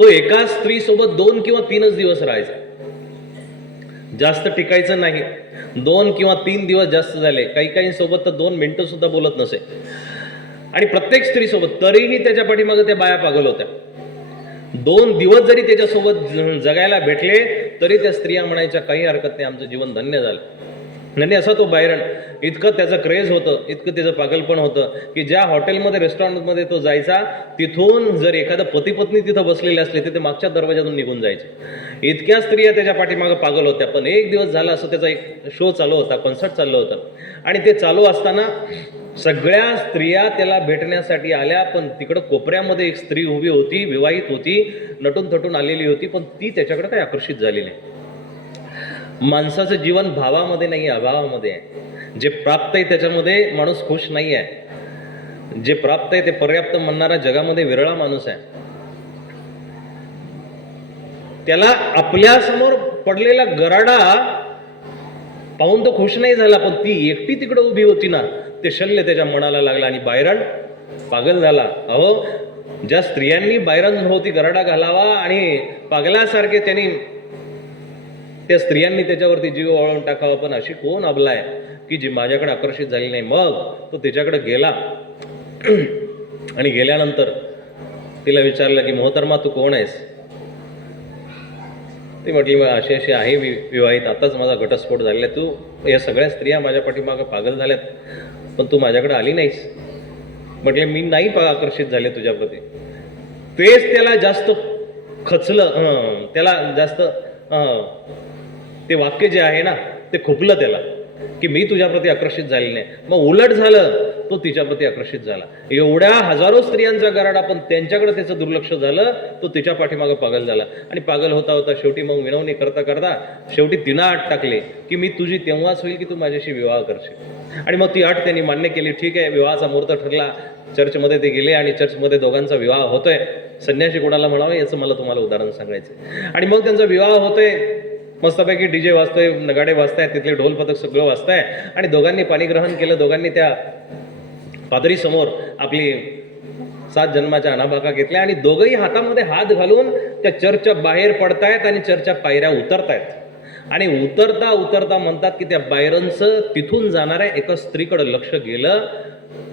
तो एका स्त्री सोबत 2 किंवा 3च दिवस राहायचा. जास्त टिकायचं नाही. 2 किंवा 3 दिवस जास्त झाले, काही सोबत तर 2 मिनिटं सुद्धा बोलत नसे. आणि प्रत्येक स्त्रीसोबत, तरीही त्याच्या पाठीमागे त्या बाया पागल होत्या. 2 दिवस जरी त्याच्यासोबत जगायला भेटले तरी त्या स्त्रिया म्हणायच्या काही हरकत नाही, आमचं जीवन धन्य झालं. आणि असा तो बायरन, इतकं त्याचं क्रेज होतं, इतकं त्याचं पागलपण होतं की ज्या हॉटेलमध्ये रेस्टॉरंटमध्ये तो जायचा, तिथून जर एखादं पती पत्नी तिथं बसलेले असले तर ते मागच्या दरवाजातून निघून जायचे. इतक्या स्त्रिया त्याच्या पाठीमागं पागल होत्या. पण एक दिवस झाला असं त्याचा एक शो चालू होता, कॉन्सर्ट चाललं होतं, आणि ते चालू असताना सगळ्या स्त्रिया त्याला भेटण्यासाठी आल्या. पण तिकडं कोपऱ्यामध्ये एक स्त्री उभी होती, विवाहित होती, नटून थटून आलेली होती, पण ती त्याच्याकडे काही आकर्षित झाली नाही. माणसाचं जीवन भावामध्ये नाही, अभावामध्ये आहे. जे प्राप्त आहे त्याच्यामध्ये माणूस खुश नाही आहे. जे प्राप्त आहे ते पर्याप्त म्हणणारा जगामध्ये विरळा माणूस आहे. त्याला आपल्या समोर पडलेला गराडा पाहून तो खुश नाही झाला, पण ती एकटी तिकडे उभी होती ना, ते शल्य त्याच्या मनाला लागला आणि बायरन पागल झाला. अहो, ज्या स्त्रियांनी बायरन होती गराडा घालावा आणि पागलासारखे त्यांनी त्या स्त्रियांनी त्याच्यावरती जीव वळवून टाकावा, पण अशी कोण अबला आहे की जी माझ्याकडे आकर्षित झाली नाही. मग तो त्याच्याकडे गेला आणि गेल्यानंतर तिला विचारलं की मोहतरमा तू कोण आहेस? ती म्हटली अशी अशी आहे, मी विवाहित, आताच माझा घटस्फोट झालेला आहे. तू या सगळ्या स्त्रिया माझ्या पाठीमागं पागल झाल्यात, पण तू माझ्याकडे आली नाहीस. म्हटले मी नाही आकर्षित झाले तुझ्याप्रती. तेच त्याला जास्त खचलं, त्याला जास्त ते वाक्य जे आहे ना ते खुपलं त्याला की मी तुझ्याप्रती आकर्षित झाले नाही. मग उलट झालं, तो तिच्याप्रती आकर्षित झाला. एवढ्या हजारो स्त्रियांचा गराडा, पण त्यांच्याकडे त्याचं दुर्लक्ष झालं, तो तिच्या पाठीमागं पागल झाला. आणि पागल होता होता शेवटी मग विनवणी करता करता शेवटी तिनं अट टाकली की मी तुझी तेव्हाच होईल की तू माझ्याशी विवाह करशील. आणि मग ती अट त्यांनी मान्य केली. ठीक आहे, विवाहाचा मुहूर्त ठरला. चर्चमध्ये ते गेले आणि चर्चमध्ये दोघांचा विवाह होतोय. संन्यासी कोणाला म्हणावं याचं मला तुम्हाला उदाहरण सांगायचं. आणि मग त्यांचा विवाह होतोय, मस्तपैकी डीजे वाजतोय, नगाडे वाजतायत, तिथले ढोल पथक सगळं वाजताय. आणि दोघांनी पाणीग्रहण केलं. दोघांनी त्या पादरी समोर आपली 7 जन्माच्या अनाभाका घेतल्या आणि दोघंही हातामध्ये हात घालून त्या चर्चच्या बाहेर पडतायत आणि चर्चच्या पायऱ्या उतरतायत. आणि उतरता उतरता म्हणतात की त्या बायरनचं तिथून जाणाऱ्या एका स्त्रीकडे लक्ष गेलं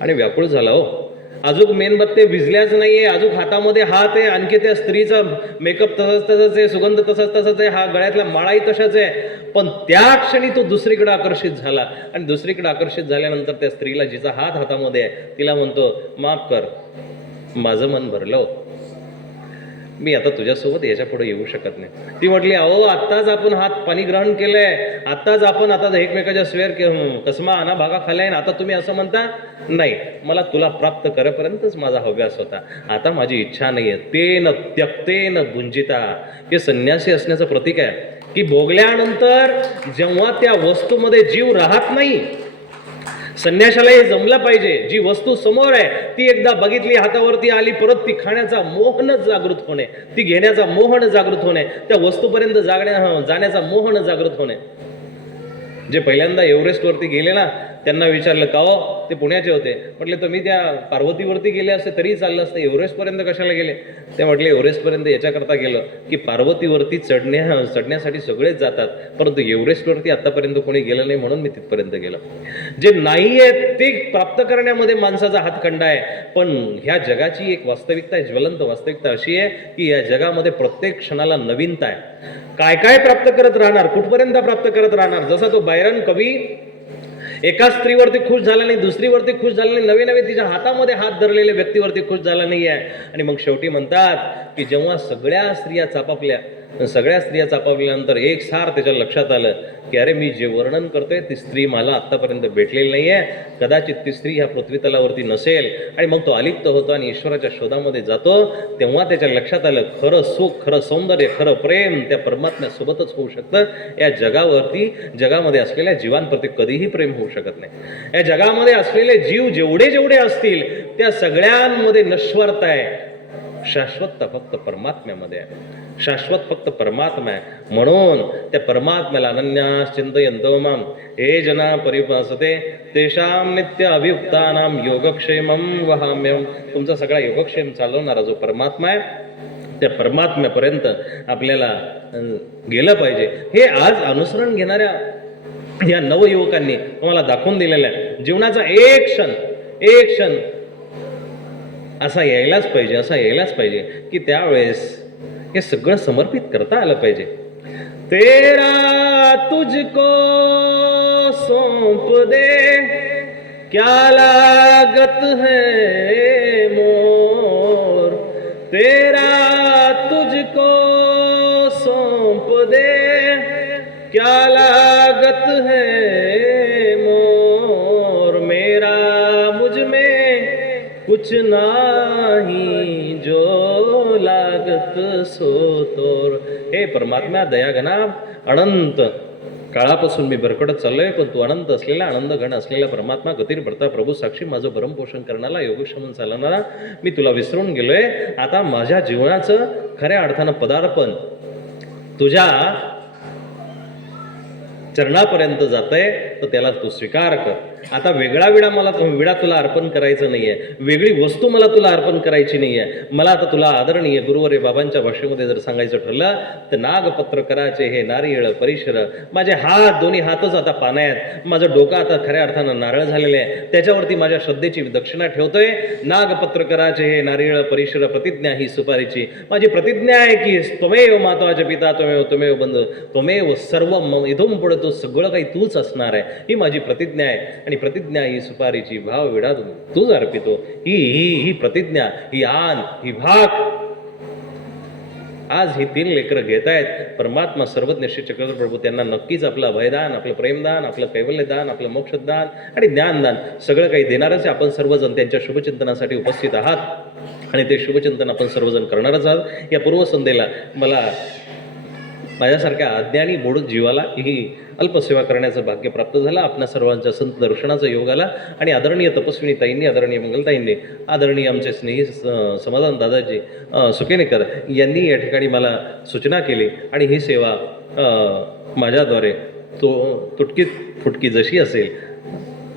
आणि व्याकुळ झाला. हो, अजून मेणबत्ते विझल्याच नाहीये, अजून हातामध्ये हात आहे, आणखी त्या स्त्रीचा मेकअप तसंच आहे, सुगंध तसंच आहे, हा गळ्यातला माळाही तशाच आहे. पण त्या क्षणी तो दुसरीकडे आकर्षित झाला. आणि दुसरीकडे आकर्षित झाल्यानंतर त्या स्त्रीला, जिचा हात हातामध्ये आहे, तिला म्हणतो माफ कर, माझं मन भरलं, मी आता तुझ्यासोबत याच्या पुढे येऊ शकत नाही. ती म्हटली अहो, आत्ताच आपण हात पाणी ग्रहण केलंय, आत्ताच आपण आता एकमेकाच्या स्वेर कसमा आना भागा खाल्लाय, आता तुम्ही असं म्हणता? नाही, मला तुला प्राप्त करेपर्यंतच माझा हव्यास होता, आता माझी इच्छा नाहीये. तेन त्यक्तेन भुंजिता, हे संन्यासी असण्याचं प्रतीक आहे की भोगल्यानंतर जेव्हा त्या वस्तूमध्ये जीव राहत नाही, संन्याशाला हे जमलं पाहिजे. जी वस्तू समोर आहे ती एकदा बघितली, हातावरती आली, परत ती खाण्याचा मोहन जागृत होणे, ती घेण्याचा मोहन जागृत होणे, त्या वस्तूपर्यंत जाण्याचा मोहन जागृत होणे. जे पहिल्यांदा एव्हरेस्टवरती गेले ना, त्यांना विचारलं का हो, ते पुण्याचे होते. म्हटले तुम्ही त्या पार्वतीवरती गेले असते तरी चाललं असतं, एव्हरेस्टपर्यंत कशाला गेले? ते म्हटले एव्हरेस्टपर्यंत याच्याकरता गेलं की पार्वतीवरती चढण्यासाठी सगळेच जातात, परंतु एव्हरेस्टवरती आतापर्यंत कोणी गेलं नाही, म्हणून मी तिथपर्यंत गेलो. जे नाही आहे ते प्राप्त करण्यामध्ये माणसाचा हातखंडा आहे. पण ह्या जगाची एक वास्तविकता आहे, ज्वलंत वास्तविकता अशी आहे की या जगामध्ये प्रत्येक क्षणाला नवीनता आहे. काय काय प्राप्त करत राहणार, कुठपर्यंत प्राप्त करत राहणार. जसा तो बायरन कवी एका स्त्रीवरती खुश झाला नाही, दुसरीवरती खुश झाला नाही, नवे नवे तिच्या हातामध्ये हात धरलेल्या व्यक्तीवरती खुश झाला नाही आहे. आणि मग शेवटी म्हणतात की जेव्हा सगळ्या स्त्रिया चापापल्यानंतर एक सार त्याच्या लक्षात आलं की अरे, मी जे वर्णन करतोय ती स्त्री मला आत्तापर्यंत भेटलेली नाही आहे, कदाचित ती स्त्री ह्या पृथ्वी तलावरती नसेल. आणि मग तो अलिप्त होतो आणि ईश्वराच्या शोधामध्ये जातो. तेव्हा त्याच्या लक्षात आलं खरं सुख, खरं सौंदर्य, खरं प्रेम त्या परमात्म्यासोबतच होऊ शकतं. या जगामध्ये असलेल्या जीवांप्रती कधीही प्रेम होऊ शकत नाही. या जगामध्ये असलेले जीव जेवढे असतील त्या सगळ्यांमध्ये नश्वरता आहे. शाश्वत फक्त परमात्म्यामध्ये आहे, शाश्वत फक्त परमात्मा आहे. म्हणून त्या परमात्म्याला अनन्यास चिंतयन्तो माम हे जना परिभासते तेषां नित्य अभियुक्तानां योगक्षेमं वहाम्यहम्. तुमचा सगळा योगक्षेम चालवणारा जो परमात्मा आहे त्या परमात्म्यापर्यंत आपल्याला गेलं पाहिजे. हे आज अनुसरण घेणाऱ्या या नवयुवकांनी तुम्हाला दाखवून दिलेलं आहे. जीवनाचा एक क्षण असा यायलाच पाहिजे की त्यावेळेस हे सगळं समर्पित करता आलं पाहिजे. तेरा तुझको सौंप दे क्या लागत है मोर, तेरा तुझको सौंप दे क्या लागत है मोर, मेरा मुझ में कुछ नाही जो लागत सो तोर. हे परमात्मा दयाघना, अनंत काळापासून मी भरकडत चाललोय, पण तू अनंत असलेला, आनंद घन असलेला परमात्मा, गतीर भरता प्रभू साक्षी, माझं भरम पोषण करणारा, योगक्षमन चालवणारा, मी तुला विसरून गेलोय. आता माझ्या जीवनाचं खऱ्या अर्थानं पदार्पण तुझ्या चरणापर्यंत जातंय, तर त्याला तू स्वीकार कर. आता वेगळा विडा तुला अर्पण करायचं नाहीये, वेगळी वस्तू मला तुला अर्पण करायची नाहीये. मला आता तुला आदरणीय गुरुवरे बाबांच्या भाषेमध्ये जर सांगायचं ठरलं तर नागपत्र कराचे हे नारियळ परिसर. माझे हात, दोन्ही हातच आता पाण्यात, माझं डोकं आता खऱ्या अर्थानं नारळ झालेलं आहे, त्याच्यावरती माझ्या श्रद्धेची दक्षिणा ठेवतोय. नागपत्र कराचे हे नारियळ परिसर, प्रतिज्ञा ही सुपारीची. माझी प्रतिज्ञा आहे की त्वमेव माता पिता त्वमेव बंधू त्वमेव सर्व, इथून पुढे तू सगळं काही तूच असणार आहे, ही माझी प्रतिज्ञा आहे. आणि प्रतिज्ञा ही सुपारीची, भाव विडा तूच अर्पितो. ही प्रतिज्ञा, ही आन, ही भाग आज ही 3 लेकरं घेत आहेत. परमात्मा सर्वज्ञ श्री चक्रधर प्रभू त्यांना नक्कीच आपलं अभयदान, आपलं प्रेमदान, आपलं कैवल्यदान, आपलं मोक्षदान आणि ज्ञानदान सगळं काही देणारच आहे. आपण सर्वजण त्यांच्या शुभचिंतनासाठी उपस्थित आहात आणि ते शुभचिंतन आपण सर्वजण करणारच आहात. या पूर्वसंध्येला मला माझ्यासारख्या अज्ञानी मूढ जीवाला ही अल्पसेवा करण्याचं भाग्य प्राप्त झालं. आपल्या सर्वांच्या संत दर्शनाचा योग आला आणि आदरणीय तपस्विनी ताईंनी, आदरणीय मंगलताईंनी, आदरणीय आमचे स्नेही समाधान दादाजी सुकेनेकर यांनी या ठिकाणी मला सूचना केली आणि ही सेवा माझ्याद्वारे तुटकी फुटकी जशी असेल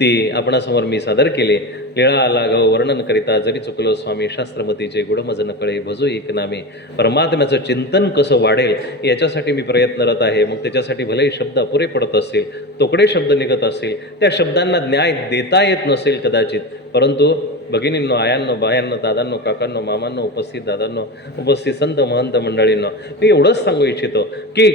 ती आपणासमोर मी सादर केली. लीळा लाघव वर्णन करिता जरी चुकलो स्वामी, शास्त्रमतीचे गुणमज न कळे भजू एक नामे. परमात्म्याचं चिंतन कसं वाढेल याच्यासाठी मी प्रयत्नरत आहे. मग त्याच्यासाठी भलेही शब्द अपुरे पडत असतील, तोकडे शब्द निघत असतील, त्या शब्दांना न्याय देता येत नसेल कदाचित, परंतु भगिनींनो, आयांनो, बायांनो, दादांनो, काकांनो, मामांनो, उपस्थित दादांनो, उपस्थित संत महंत मंडळींनो, मी एवढंच सांगू इच्छितो की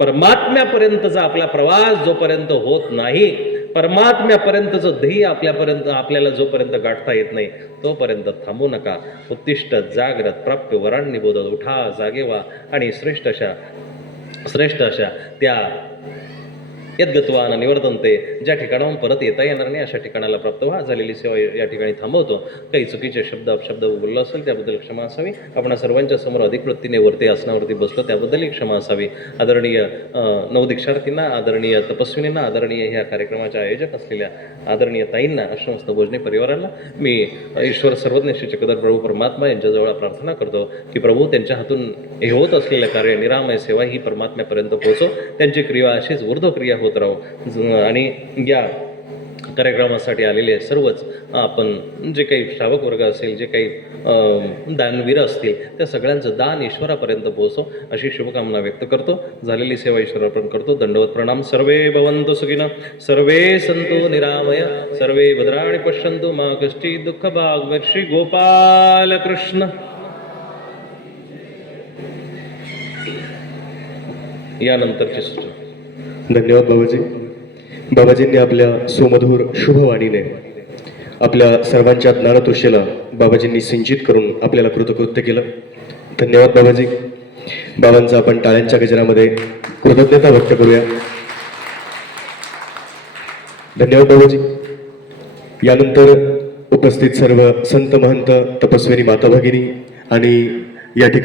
परमात्म्यापर्यंतचा आपला प्रवास जोपर्यंत होत नाही, परमात्म्यापर्यंतचं ध्येय आपल्याला जोपर्यंत गाठता येत नाही तोपर्यंत थांबू नका. उत्तिष्ठ जाग्रत प्राप्य वरांनी बोधत, उठा, जागे व्हा आणि श्रेष्ठ अशा त्या यद्गत्वान निवर्तन्ते, ज्या ठिकाणाहून परत येता येणार नाही अशा ठिकाणाला प्राप्त व्हा. झालेली सेवा या ठिकाणी थांबवतो. काही चुकीचे शब्द बोललो असेल त्याबद्दल क्षमा असावी. आपण सर्वांच्या समोर अधिकृतीने वरती आसनावरती बसलो त्याबद्दलही क्षमा असावी. आदरणीय नवदीक्षार्थींना, आदरणीय तपस्विनींना, आदरणीय ह्या कार्यक्रमाच्या आयोजक असलेल्या आदरणीय ताईंना, अश्वमस्त भोजनी परिवाराला मी ईश्वर सर्वज्ञ श्री चक्रधर प्रभू परमात्मा यांच्याजवळ प्रार्थना करतो की प्रभू त्यांच्या हातून हे होत असलेलं कार्य, निरामय सेवा ही परमात्म्यापर्यंत पोहोचो. त्यांची क्रिया अशीच ऊर्ध्व क्रिया होत राहू. आणि या कार्यक्रमासाठी आलेले सर्वच आपण जे काही श्रावक वर्ग असेल, जे काही दानवीर असतील, त्या सगळ्यांचं दान ईश्वरापर्यंत पोहोचो अशी शुभकामना व्यक्त करतो. झालेली सेवा ईश्वरार्पण करतो. दंडवत प्रणाम. सर्वे भवन्तु सुखिनः, सर्वे सन्तु निरामय, सर्वे भद्राणि पश्यन्तु मा कश्चित् दुःखभाग्. श्री गोपाल कृष्ण. यानंतरची सूचना. धन्यवाद बाबाजी. बाबाजींनी आपल्या सुमधुर शुभवाणीने आपल्या सर्वांच्या ज्ञानतृषेला बाबाजींनी सिंचित करून आपल्याला कृतकृत्य केलं. धन्यवाद बाबाजी. बाबांचा आपण टाळ्यांच्या गजरामध्ये कृतज्ञता व्यक्त करूया. धन्यवाद बाबाजी. यानंतर उपस्थित सर्व संत महंत, तपस्विनी माता भगिनी आणि या ठिकाणी